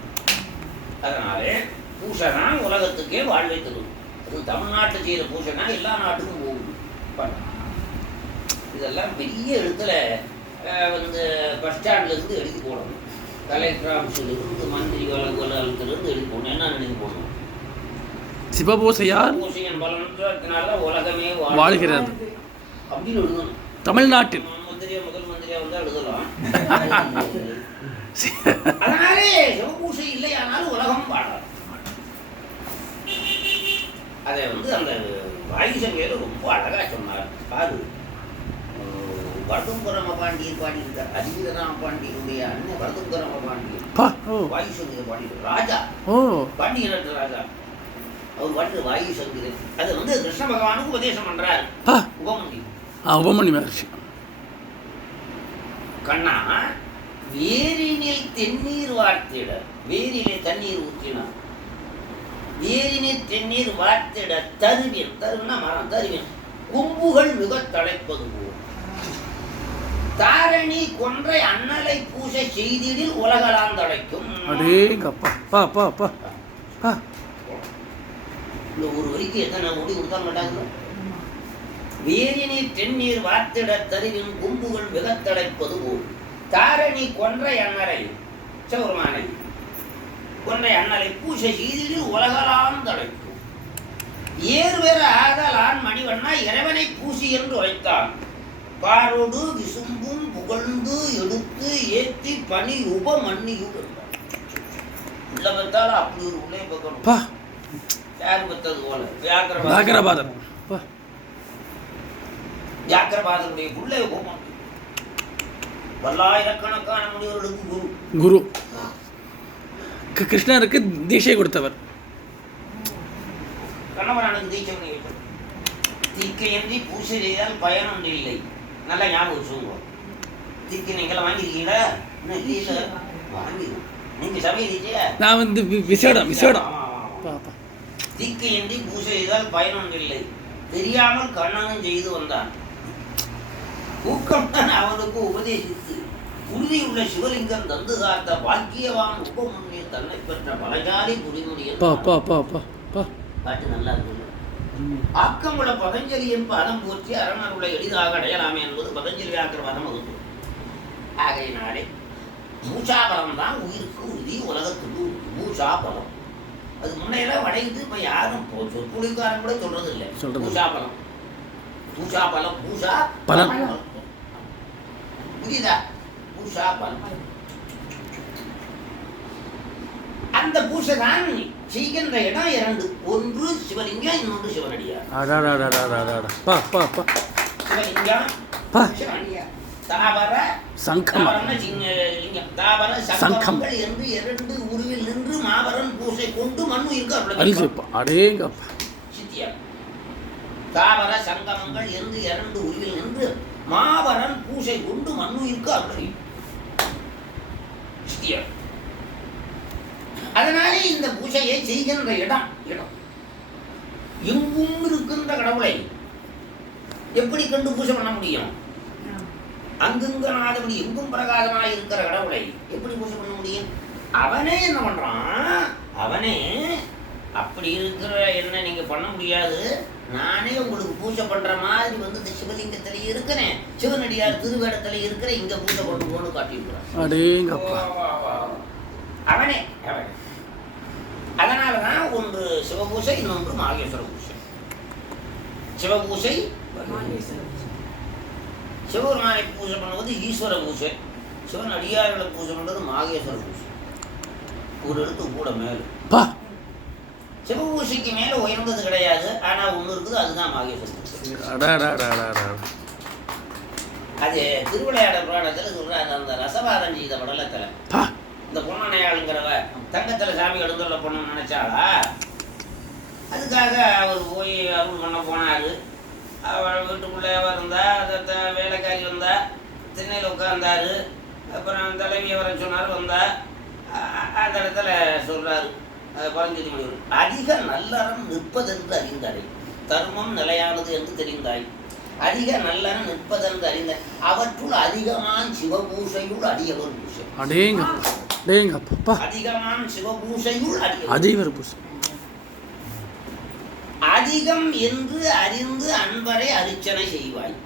அதனாலே பூசைதான் உலகத்துக்கே வாழ்வை தரும். அது தமிழ்நாட்டில் செய்கிற பூசைனா எல்லா நாட்டுக்கும் போகும். இதெல்லாம் பெரிய எழுத்துல பஸ் ஸ்டாண்ட்ல இருந்து எழுதி போடணும். கலெக்டர் ஆஃபீஸிலிருந்து மந்திரி அலுவலகத்திலிருந்து எழுதி போடணும். என்ன எழுதி போடணும்? சிவபூசையால் பூசையின் பலனால உலகமே வாழ்கிறது அப்படின்னு எழுதணும். தமிழ்நாட்டில் முதல் மந்திரியா வந்தா எழுதலாம். அதனாலே சிவபூசை இல்லை, ஆனாலும் உலகம் வாழாது. அதை அந்த வாயுசங்கையில ரொம்ப அழகா சொன்னார். பாரு, வடதுங்கரம பாண்டியர் பாடியிருக்கார். அதிவீரராம பாண்டியருடைய அண்ணன் வடதுங்கரம பாண்டியர் வாயுசங்கையை பாடியிருக்கார். ராஜா பாண்டியர் ராஜா அவர் பாட்டு வாயு சங்கீதம். அது கிருஷ்ண பகவானுக்கு உபதேசம் பண்றார் உபமணி மகர்ஷி. கண்ணா, வேரினில் தென்னீர் வார்த்திட, வேரிலே தண்ணீர் ஊற்றினார். வேரினில் தென்னீர் வார்த்திட தருவின், தருவினா மரம், தருவின் கொம்புகள் மிக தழைப்பது போல். தாரணி கொன்றை அண்ணலை பூசை செய்திடில் உலகலாம் தழைக்கும். அடேங்கப்பா பா பா பா பா. இந்த ஒரு வரிக்கு எத்தனை முடி கொடுக்க மாட்டாங்க. வேரினீர் தென்னீர் வாத்திட தருவின் கும்புகள் மிகத்தடைப்பது போல் தாரணி கொன்றை அண்ணலை சௌரமானை கொன்றை அண்ணலை பூசை செய்திடில் உலகலாம் தழைக்கும். ஏர்வெற ஆதலான் மணிவண்ணா இறைவனை பூசி என்று உரைத்தான். பாரோடு விசும்பும் புகழ்ந்து எடுத்து ஏற்றி பணி உப மன்னியுடு உள்ள பார்த்தாலும் அப்படி ஒரு உள்ளே பார்க்கணும். யார் பத்தது போல வியாக்கிரபாதர் வியாக்கிரபாதனுடைய உள்ளே உபம். பல்லாயிரக்கணக்கான முனிவர்களுக்கு குரு. குரு கிருஷ்ணருக்கு தீட்சை கொடுத்தவர். கண்ணவரானுக்கு தீட்சை பண்ணி வைத்தார். தீக்கையின்றி பூசை செய்தால் பயன் ஒன்று இல்லை. நல்லா ஞாபகம் வச்சுக்கோங்க. தீக்கை நீங்களாம் வாங்கியிருக்கீங்களா? இன்னும் இல்லையில வாங்கிடும். நீங்கள் சபை தீட்சையா? நான் வந்து விசேடம் தீக்கையின்றி பூசை செய்தால் பயன் ஒன்று இல்லை. தெரியாமல் கண்ணனும் செய்து வந்தான். ஊக்கம் தான் அவனுக்கு உபதேசித்து உறுதியுள்ள சிவலிங்கம் தந்து காத்த பாக்கியவான் உபமுன்னே தன்னை பெற்ற பலஜாலி புரிமுடியல். பாட்டு நல்லா இருக்கு. ஆக்கமுள்ள பதஞ்சலியின் பதம் போற்றி அரணருளை எளிதாக அடையலாமே என்பது பதஞ்சலி வியாக்கிரவாதம் வகுப்பு. ஆகையினாலே பூஷாபலம் தான் உயிருக்கு உறுதி, உலகத்துக்கு பூஷாபலம். அது முன்னையெல்லாம் வடையிட்டு இப்போ யாரும் சொற்பொழிக்காரன் கூட சொல்றது இல்லை. பூஷாபலம் பூஷாபலம் பூஷா பலம் புரியுதா? பூஷாபலம் அந்த பூஷை தான் செய்கின்ற இடம் இரண்டு. ஒன்று சிவலிங்கம், இன்னொன்று சிவனடியார். சிவலிங்கம் சிவனடியார். தாவர சங்கமங்கள் என்று இரண்டு உருவில் நின்று மாபரன் பூசை கொண்டு மண்ணு இருக்க சித்தியா. தாவர சங்கமங்கள் என்று இரண்டு உருவில் நின்று மாபரன் பூசை கொண்டு மண்ணு இருக்க அப்படி சித்தியா. அதனாலே இந்த பூஜையை செய்கின்ற இடம் எங்கும் இருக்கின்ற கடவுளை எப்படி கண்டு பூஜை பண்ண முடியும்? அங்குங்கனாதபடி எங்கும் பிரகாசமாய் இருக்கிற கடவுளை எப்படி பூஜை பண்ண முடியும்? அவனே என்ன பண்றான்? அவனே அப்படி இருக்கிற என்ன நீங்க பண்ண முடியாது. நானே உங்களுக்கு பூஜை பண்ற மாதிரி வந்து இந்த சிவலிங்கத்திலே இருக்கிறேன், சிவனடியார் திருவேடத்திலே இருக்கிறேன், இங்க பூஜை கொண்டு போன்னு காட்டியிருக்கிறான். அவனே அவனே. அதனாலதான் ஒன்று சிவபூசை, இன்னொன்று மாகேஸ்வர பூசை. சிவபூசை சிவபெருமானை பூஜை பண்ணுவது ஈஸ்வர பூஜை, சிவன் அடியார்களை பூஜை பண்ணுறது மாகேஸ்வர பூஜை. ஒரு இடத்து கூட மேலே சிவபூசைக்கு மேலே உயர்ந்தது கிடையாது. ஆனால் ஒன்று இருக்குது, அதுதான் மாகேஸ்வர பூஜை. அது திருவிளையாடல் புராணத்தில் சொல்கிறாங்க. அந்த ரசவாதம் செய்த படலத்தில் இந்த பொன்னணையாளுங்கிறவ தங்கத்தில் சாமி எழுந்துள்ள பொண்ணு நினைச்சாளா? அதுக்காக அவர் போய் அருள் பண்ண போனார். அவள் வீட்டுக்குள்ளே இருந்தா, அதை வேலைக்காரி வந்தா, திண்ணையில் உட்கார்ந்தார். அப்புறம் தலைவியை வர சொன்னார், வந்தா. அந்த இடத்துல சொல்கிறாரு பரஞ்சோதி முனிவர், அதிக நல்லறம் நிற்பதென்று அறிந்தாய், தர்மம் நிலையானது என்று தெரிந்தாய். அதிக நல்லறம் நிற்பதென்று அறிந்த அவற்றுள் அதிகமான சிவபூசையுள் அடியவர் பூசை. அதிகமான சிவபூசையுள் அடியவர் பூசை. அதிகம் என்று அறிந்து அன்பரை அர்ச்சனை செய்வாய்.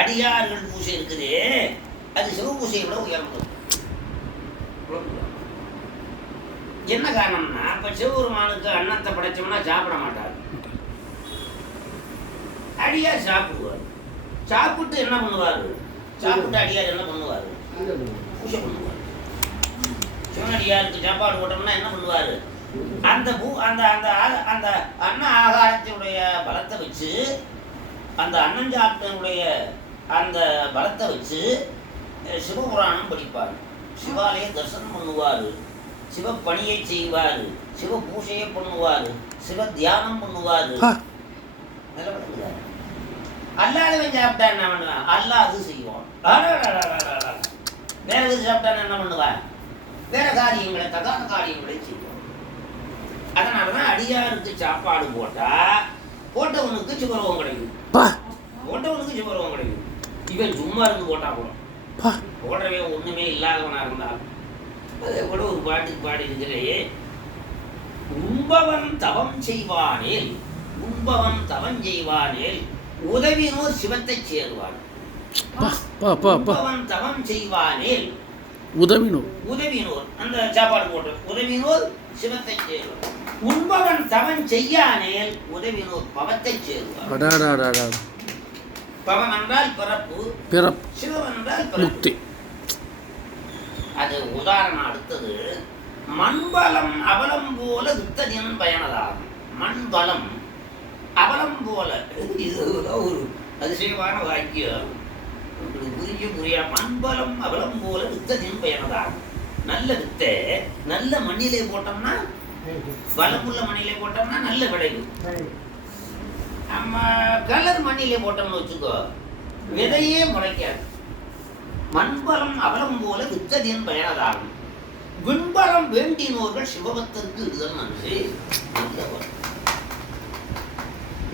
அடியார்கள் பூசை இருக்குதே, அது சிவபூசையை விட உயர்ந்தது. என்ன காரணம்னா, இப்ப சிவபெருமானுக்கு அன்னத்தை படைச்சோம்னா சாப்பிட மாட்டார். அடியார் சாப்பிடுவார். சாப்பிட்டு என்ன பண்ணுவார்? சாப்பிட்டு அடியார் என்ன பண்ணுவார்? பூஜை பண்ணுவார். சிவனடியாருக்கு சாப்பாடு போட்டோம்னா என்ன பண்ணுவார்? அந்த அந்த அந்த அந்த அன்ன ஆகாரத்தினுடைய பலத்தை வச்சு, அந்த அன்னம் சாப்பிட்டனுடைய அந்த பலத்தை வச்சு சிவபுராணம் படிப்பார், சிவாலய தரிசனம் பண்ணுவார், சிவப்பணியை செய்வார், சிவ பூஜையை பண்ணுவார், சிவ தியானம் பண்ணுவார். அல்லாதவன் சாப்பிட்டா என்ன பண்ணுவான்? அல்லாது செய்வான். வேற எது சாப்பிட்டா என்ன பண்ணுவான்? வேற காரியங்களை, தகாத காரியங்களை செய்வான். அதனாலதான் அடியாருக்கு சாப்பாடு போட்டா போட்டவனுக்கு சிவரோகம் கிடைக்கும். போட்டவனுக்கு சிவரோகம் கிடைக்கும். இவன் சும்மா இருந்து போட்டா கூட பா போடுறவே ஒண்ணுமே இல்லாதவனா இருந்தால் அதே கூட ஒரு பாட்டுக்கு பாடி இருக்கிறே, உண்பவன் தவம் செய்வானேல் உண்பவன் தவம் செய்வானேல் உதவினோர் சிவத்தை சேருவான். பா பா பா பா உண்பவன் தவம் செய்வானேல் உதவினோர் அந்த சாப்பாடு போட்டு உதவினோர் சிவத்தை சேருவார். உண்பவன் தவன் செய்யானேல் உதவினோர் பவத்தை சேருவார். அடாடாடாடா பவன் என்றால் பிறப்பு, சிவம் என்றால் முக்தி. அது உதாரணம். அடுத்தது, மண்பலம் அவலம் போல வித்ததின் பயனதாகும். மண்பலம் அவலம் போல, இது ஒரு அதிசயமான வாக்கியம். புரியா? மண்பலம் அவலம் போல வித்ததின் பயனதாகும். நல்ல வித்தை நல்ல மண்ணிலே போட்டோம்னா, பலமுள்ள மண்ணிலே போட்டோம்னா நல்ல விளைவு. நம்ம கலர் மண்ணிலே போட்டோம்னு வச்சுக்கோ, விதையே முளைக்காது. மண்பலம் அவலம் போல வித்ததின் பயனதாகும். விண்பலம் வேண்டினோர்கள் சிவபத்திற்கு இடுதல் நன்றி.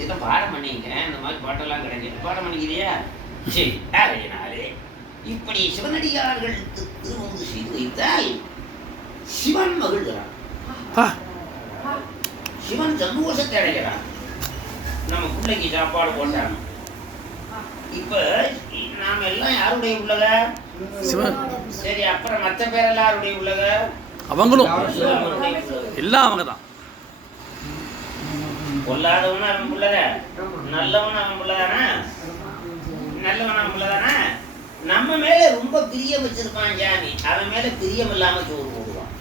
இதை பாடம் பண்ணிங்க. இந்த மாதிரி பாட்டெல்லாம் கிடைக்கும். பாடம் பண்ணிக்கிறியா? சரி. ஆகையினாலே இப்படி சிவனடியார்களுக்கு திருமணம் செய்து வைத்தால் சிவன் மகிழ்கிறான், சிவன் சந்தோஷத்தை அடைகிறான். நம்ம பிள்ளைக்கு சாப்பாடு போட்டாங்க. இப்ப நாம எல்லாம் யாருடைய உள்ளத? சிவன். சரி, அப்புறம் மற்ற பேரெல்லாம் யாருடைய உள்ளத? அவங்களும் எல்லாம் அவங்க தான். பொல்லாதவனும் அவன் உள்ளத, நல்லவனும் அவன் உள்ளதானே, நல்லவன் அவன் உள்ளதானே. நம்ம மேல ரொம்ப பிரியம் வச்சிருப்பான் ஜாமி, அவன் மேல பிரியம் இல்லாம சோறு போடுவான்.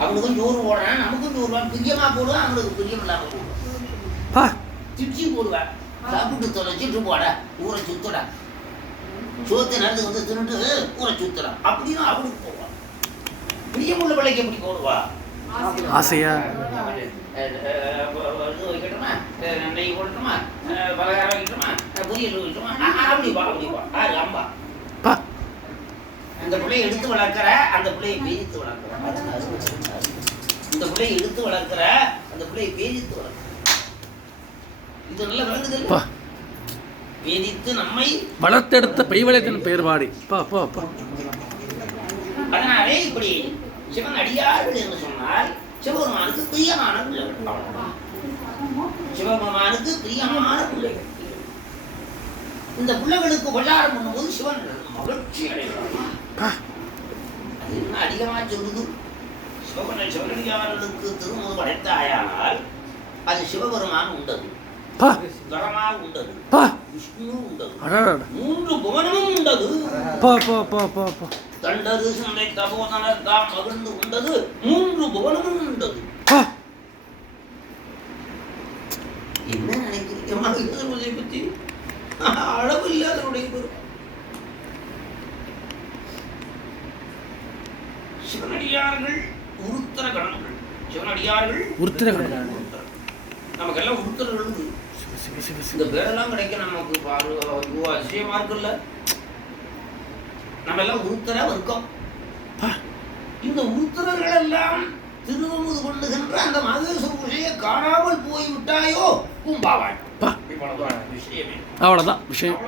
அவனுக்கும் சோறு போடுறான், நமக்கும் சோறு போடுவான். பிரியமா போடுவான், அவனுக்கு பிரியம் இல்லாம போடுவான். திட்டி போடுவான். சாப்பிட்டு தொலைச்சிட்டு போட, ஊரை சுத்தடா, சோத்து நடந்து வந்து தின்னுட்டு ஊரை சுத்தடா அப்படின்னு அவனுக்கு போடுவான். பிரியமுள்ள பிள்ளைக்கு எப்படி போடுவா? ஆசையா வைக்கட்டுமா, நெய் போடட்டுமா, பலகாரம் வைக்கட்டுமா, பொரியல் வைக்கட்டுமா, அப்படிப்பா அப்படிப்பா. அது அம்பா அந்த பிள்ளையை எடுத்து வளர்க்கிற, அந்த பிள்ளையை பேரித்து வளர்க்கிற. இந்த பிள்ளையை எடுத்து வளர்க்கிற, அந்த பிள்ளையை பேரித்து வளர்க்கிற. இது நல்ல விளங்குதல். பேரித்து நம்மை வளர்த்தெடுத்த பெய்வளைத்தின் பெயர் பாடி. அதனாலே இப்படி சிவன் அடியார்கள் என்று சொன்னால் சிவபெருமானுக்கு பிரியமான பிள்ளைகள். சிவபெருமானுக்கு பிரியமான பிள்ளைகள். இந்த பிள்ளைகளுக்கு கொள்ளாரம் பண்ணும்போது சிவன் மகிழ்ச்சி அடைகிறார். அது என்ன அதிகமா சொல்லுது? சிவனடியார்களுக்கு திருமுது படைத்தாயானால் அது சிவபெருமான் உண்டது, கரமாக உண்டது, விஷ்ணு உண்டது, 3 புவனமும் உண்டது. தண்டது சுண்டை தபோதனர் தாம் மகிழ்ந்து உண்டது, 3 புவனமும் உண்டது. என்ன நினைக்கிறீங்க பத்தி? அளவு இல்லாதவருடைய பெரும் சிவனடியார்கள் உருத்திர கணங்கள். சிவனடியார்கள் உருத்திர கணங்கள். நமக்கெல்லாம் உருத்திரர்கள். இந்த பேரெல்லாம் கிடைக்க நமக்கு அதிசயமா இருக்குல்ல. நம்ம எல்லாம் உருத்திர வர்க்கம். இந்த உருத்திரர்கள் எல்லாம் திருவமுது கொண்டுகின்ற அந்த மகேஸ்வர பூஜையை காணாமல் போய்விட்டாயோ பூம்பாவாள். அவ்வளவுதான் விஷயம்.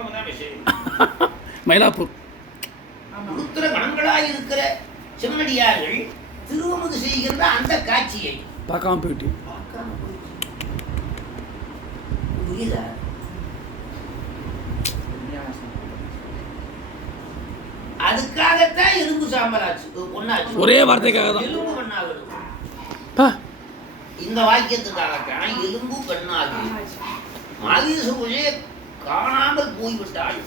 மயிலாப்பூர் உருத்திர கணங்களாய் இருக்கிற சிவனடியார்கள் திருவமுது செய்கின்ற அந்த காட்சியை பார்க்காம போயிட்டு புரியுதா? அதுக்காகத்தான் எலும்பு சாம்பலாச்சு, பொண்ணாச்சு. ஒரே வார்த்தைக்காக தான் எலும்பு பெண்ணாகிறது. இந்த வாக்கியத்துக்காகத்தான் எலும்பு பெண்ணாகி மகேஸ்வர பூஜையை காணாமல் போய்விட்டாள்.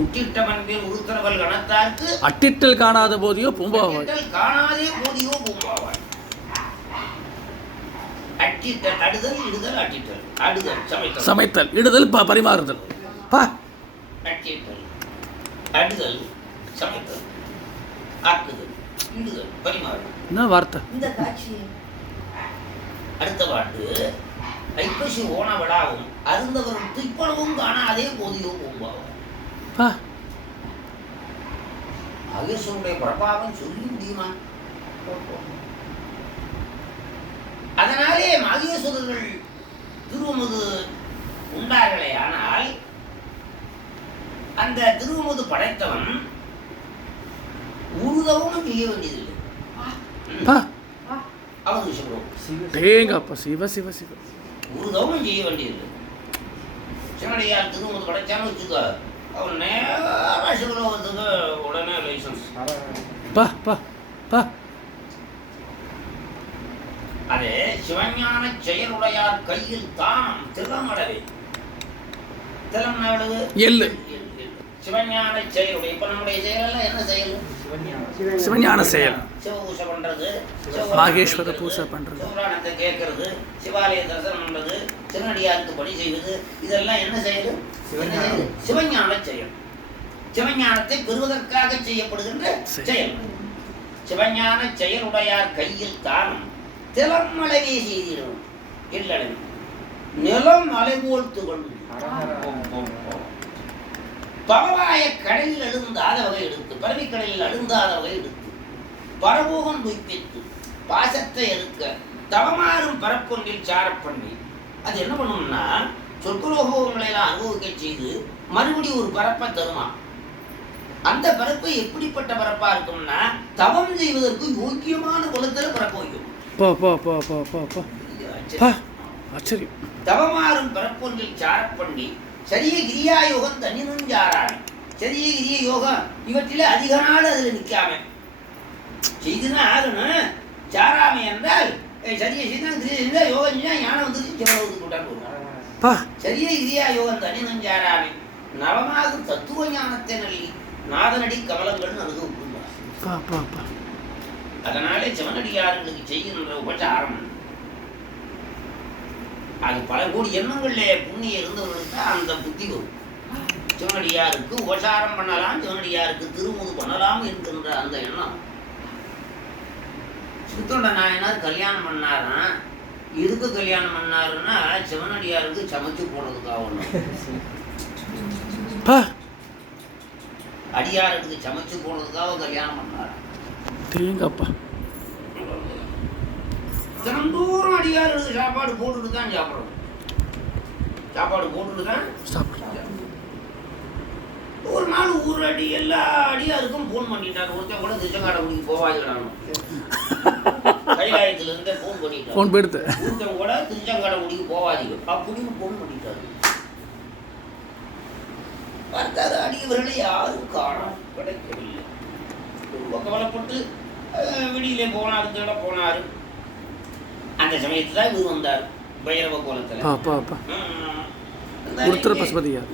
உட்டிட்டவன் பேர் உருத்திரவல் கணத்தார்க்கு அட்டிட்டல் காணாத போதியோ பூம்பாவாள். காணாதே போதியோ பூம்பாவாள். அட்டிட்டல் அடுதல், இடுதல், அட்டிட்டல். அடுதல் சமைத்தல், சமைத்தல், இடுதல், பரிமாறுதல். அட்டிட்டல், அடுதல், சமைத்தல், ஆக்குதல், இடுதல், பரிமாறுதல். என்ன வார்த்தை இந்த காட்சி. அடுத்த பாட்டு, ஐப்பசி ஓண விழாவும் அருந்தவரும் துய்ப்பனவும் காணாதே போதியோ பூம்பாவாள். மகேஸ்வரனுடைய பிரபாவம் சொல்லி முடியுமா? அதனாலே மகேஸ்வரர்கள் திருவமுது உண்டார்களே. ஆனால் அந்த திருமுது படைத்தவன் உருதவும் செய்ய வேண்டியதில்லை. அவனுக்கு தேங்கப்பா சிவ சிவ சிவ உருதவும் செய்ய வேண்டியதில்லை. சிவனடியார் திருமுது படைச்சான்னு வச்சுக்க, அவன் நேராக சிவலோகத்துக்கு உடனே லைசன்ஸ். பா பா பா. அதே சிவஞான செயலுடையார் கையில் தான் திறமடவே. திறம் எள்ளு. சிவஞான செயலுடைய. இப்ப நம்முடைய செயலெல்லாம் என்ன செயல்? சிவஞான செயல். சிவ பூசை பண்றது, மாகேஸ்வர பூசை பண்றது, சிவபுராணத்தை கேட்கறது, சிவாலய தரிசனம் பண்றது, திருநடியாருக்கு பணி செய்வது, இதெல்லாம் என்ன செயல்? சிவஞான செயல். சிவஞானத்தை பெறுவதற்காக செய்யப்படுகின்ற செயல். சிவஞான செயலுடையார் கையில் தான் திலமளவே செய்திடும் இல்லைன்னு நிலம் அலைபோல் துகள் பரவாய கடலில் அழுந்தாத வகை எடுத்து, பரவிக்கடலில் அழுந்தாத வகை எடுத்து, பரபோகம் துய்ப்பித்து, பாசத்தை எடுக்க, தவமாறும் பரப்பொன்றில் சாரப்பண்ணி. அது என்ன பண்ணும்னா, சொற்குலோகங்களை எல்லாம் அனுபவிக்க செய்து மறுபடியும் ஒரு பரப்பை தருமா. அந்த பரப்பு எப்படிப்பட்ட பரப்பா இருக்கும்னா, தவம் செய்வதற்கு யோக்கியமான குலத்தில் பரப்ப வைக்கும். தவமாறும் பரப்பொன்றில் சாரப்பண்ணி சரிய கிரியா யோகம் தனினும் சாராமி. சரிய கிரிய யோகம் இவற்றில அதிக நாள் அதில் நிற்காம செய்துதான் ஆகணும். சாராமை என்றால் சரிய செய்தான் கிரியா செய்தா யோகம் செஞ்சா ஞானம் வந்துருச்சு, சிவலோகத்துக்கு விட்டான்னு. சரிய கிரியா யோகம் தனினும் சாராமி நவமாகும் தத்துவ ஞானத்தை நல்லி நாதனடி கமலங்கள் அனுபவிப்பார். அதனாலே சிவனடியார்களுக்கு செய்கின்ற உபச்சாரம் அது பல கோடி எண்ணங்களிலே புண்ணியம் இருந்தவர்களுக்கு அந்த புத்தி வரும். சிவனடியாருக்கு உபசாரம் பண்ணலாம், சிவனடியாருக்கு திருமுது பண்ணலாம் என்கின்ற அந்த எண்ணம். சித்தோண்ட நாயனார் கல்யாணம் பண்ணாராம். எதுக்கு கல்யாணம் பண்ணாருன்னா, சிவனடியாருக்கு சமைச்சு போடுறதுக்காக ஒண்ணு. அடியாருக்கு சமைச்சு போடுறதுக்காக கல்யாணம் பண்ணாராம். தினந்தோறும் அடியாருக்கு சாப்பாடு போட்டுட்டு தான் சாப்பிடணும். சாப்பாடு போட்டுட்டு தான் சாப்பிடணும். ஒரு நாள் ஊரடி எல்லா அடியாருக்கும் போன் பண்ணிட்டாரு. ஒருத்தன் கூட திருச்செங்காட்டங்குடிக்கு போவாதிக்கிறானு கைலாயத்துல இருந்தே போன் பண்ணிட்டாரு. ஒருத்தன் கூட திருச்செங்காட்டங்குடிக்கு போவாதிங்க அப்படின்னு போன் பண்ணிட்டாரு. பார்த்தாரு அடியவர்களை யாரும் காணாம கிடைக்கவில்லை. ரொம்ப கவலைப்பட்டு வெளியிலே போனாரு, தேட போனாரு. அந்த சமயத்துல தான் இவர் வந்தார் பைரவ கோலத்துல.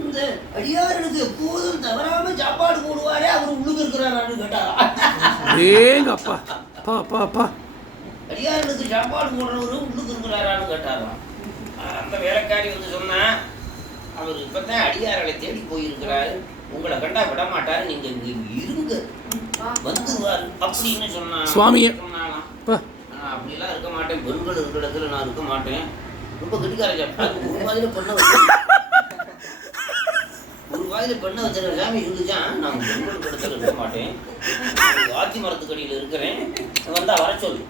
இந்த அடியாருக்கு எப்போதும் தவறாம சாப்பாடு போடுவாரே, அவர் உள்ளுக்கு இருக்கிறாரான்னு கேட்டாரா. அடியாருக்கு சாப்பாடு போடுறவரு உள்ளுக்கு இருக்கிறாரான்னு கேட்டாரா. அந்த வேலைக்காரி வந்து சொன்னா, அவர் இப்பதான் அடியார்களை தேடி போயிருக்கிறாரு, உங்களை கண்டா விட மாட்டாரு, நீங்க இங்க இருங்க வந்துருவாரு அப்படின்னு சொன்னாலாம். அப்படிலாம் இருக்க மாட்டேன், பெண்கள் இருக்கிற இடத்துல நான் இருக்க மாட்டேன். ரொம்ப கெட்டிக்கார ஒரு வாயில பெண்ணை வச்சு சாமி இருந்துச்சான், நான் பெண்கள் இடத்துல இருக்க மாட்டேன், ஆத்தி மரத்துக்கடியில் இருக்கிறேன், வந்தா வர சொல்லு.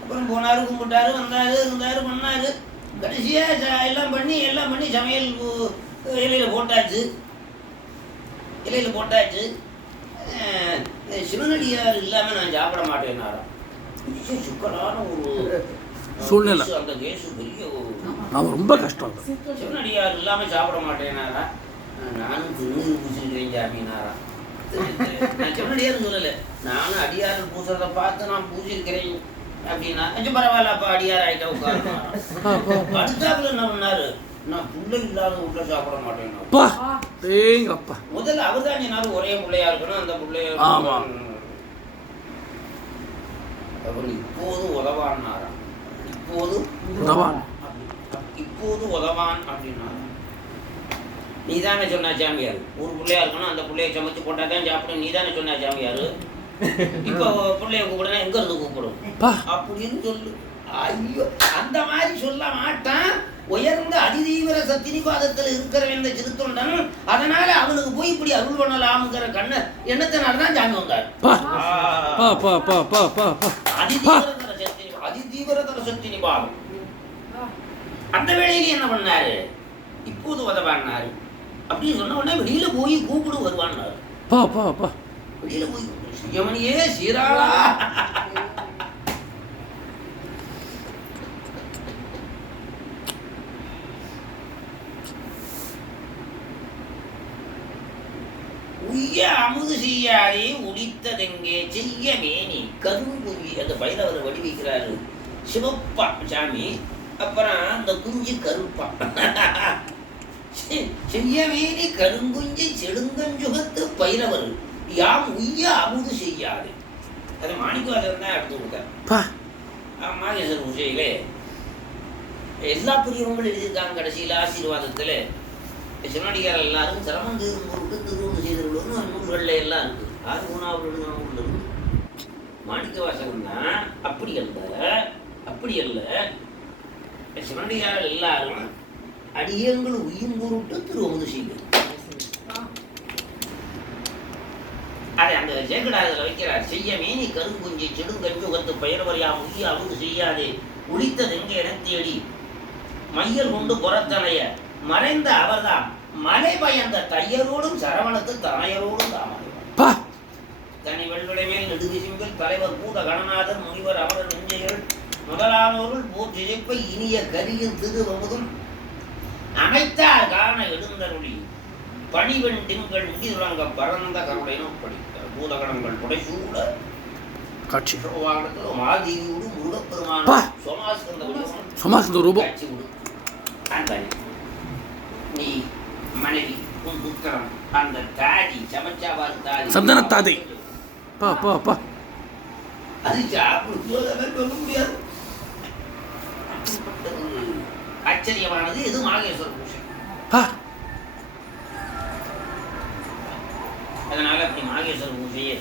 அப்புறம் போனாரு, கும்பிட்டாரு, வந்தாரு, இருந்தாரு, பண்ணாரு. கடைசியா எல்லாம் பண்ணி சமையல் இலையில போட்டாச்சு. சிவனடியார் இல்லாம நான் சாப்பிட மாட்டேன்னாராம். சிக்கலான ஒரு சூழ்நிலை. அந்த கேசு பெரிய ரொம்ப கஷ்டம். சிவனடியார் இல்லாம சாப்பிட மாட்டேன்னாரா. நானும் திருநீர் பூசிருக்கிறேன் சாமினாராம். நான் சிவனடியார் சொல்லல, நானும் அடியார் பூசுறதை பார்த்து நான் பூசிருக்கிறேன் அப்படின்னா, கொஞ்சம் பரவாயில்ல, அப்ப அடியார் ஆயிட்டா உட்காரு. அடுத்தாப்புல என்ன பண்ணாரு, நான் புள்ளை இல்லாத உள்ள சாப்பிட மாட்டேன். முதல்ல அவர் தான் சொன்னாரு, ஒரே பிள்ளையா இருக்கணும், அந்த பிள்ளைய அவர் இப்போதும் உதவான்னாராம். இப்போது உதவான் அப்படின்னாராம். நீ தானே சொன்னா சாமியார், ஒரு பிள்ளையா இருக்கணும், அந்த பிள்ளைய சமைச்சு போட்டா தான் சாப்பிடும், நீ தானே சொன்னா சாமியாரு. இப்போ பிள்ளைய கூப்பிடுனா எங்க இருந்து கூப்பிடும் அப்படின்னு சொல்லு. ஐயோ, அந்த மாதிரி சொல்ல மாட்டான். உயர்ந்த அதிதீவிர சத்தினிபாதத்தில் இருக்கிற இந்த சிறுத்தொண்டன், அதனால அவனுக்கு போய் இப்படி அருள் பண்ணலாம்ங்கிற கண்ண எண்ணத்தினால்தான் சாமி வந்தார். அதிதீவிரதர சத்தினிபாதம். அந்த வேளையில என்ன பண்ணாரு, இப்போது உதவான்னாரு. அப்படின்னு சொன்ன உடனே வெளியில போய் கூப்பிடு வருவான்னாரு. பா பா பா வெளியில போய் கூப்பிடு, செய்யமணியே சீராளா. உய்ய அமுது செய்யாதே உடித்ததெங்கே செய்ய மேனி கருங்குஞ்சி. அந்த பைரவர் வடிவிக்கிறாரு சிவப்பா சாமி, அப்புறம் அந்த குஞ்சு கருப்பா. செய்ய மேனி கருங்குஞ்சி செடுங்கஞ்சுகத்து பைரவர் யாம் உய்ய அமுது செய்யாது. அது மாணிக்கவாசகர் தான் எடுத்து கொடுத்தார். மாகேஸ்வர பூஜையிலே எல்லா பிரியவங்களும் எழுதியிருக்காங்க. கடைசியில் ஆசீர்வாதத்தில் சிவனடியார் எல்லாரும் சிரமம் தீரும் பொருட்டு திருவுருள் செய்தவர்களும் நூல்களில் எல்லாம் இருக்குது. 6 மூணாவது நூல் இருக்கு. மாணிக்கவாசகன் தான் அப்படி அல்ல சிவனடியார் எல்லாரும் அடியங்கள் உயும் பொருட்டு திருவமுது செய்கிறது. அதை அந்த சேகடாதில் வைக்கிறார். செய்ய மேனி கருங்குஞ்சி செடுங்கஞ்சுகத்து பயிரவர் யாம் உய்ய அமுது செய்யாதே உடித்ததெங்கே என தேடி மையல் கொண்டு புறத்தனைய மறைந்த அவர்தான் மலை பயந்த தையரோடும் சரவணத்து தனையரோடும் தாமரைவார். தனி வெள்வடை மேல் நெடுவிசிம்பில் தலைவர் பூத கணநாதர் முனிவர் அவரது நெஞ்சைகள் முதலானோர்கள் போற்றிப்பை இனிய கரியில் திருவமுதும் அமைத்தார் காண எழுந்தருளி பணிவெண் திங்கள் முடிதுலங்க பரந்த கருடையினும் படித்தார். பூதகணங்கள் புடைசூட காட்சி மாதிரியோடு முருகப்பெருமான சமாஸ்கந்த ரூபம் காட்சி விடும். நீ மனைவி உன் புத்தகம் அந்த தாடி சமச்சாவார் தாடி சந்தன தாதை பா பா பா அது சாப்பிடுவதெல்லாம் சொல்ல முடியாது. ஆச்சரியமானது எது மாகேஸ்வர பூஜை. அதனால அப்படி மாகேஸ்வர பூஜையை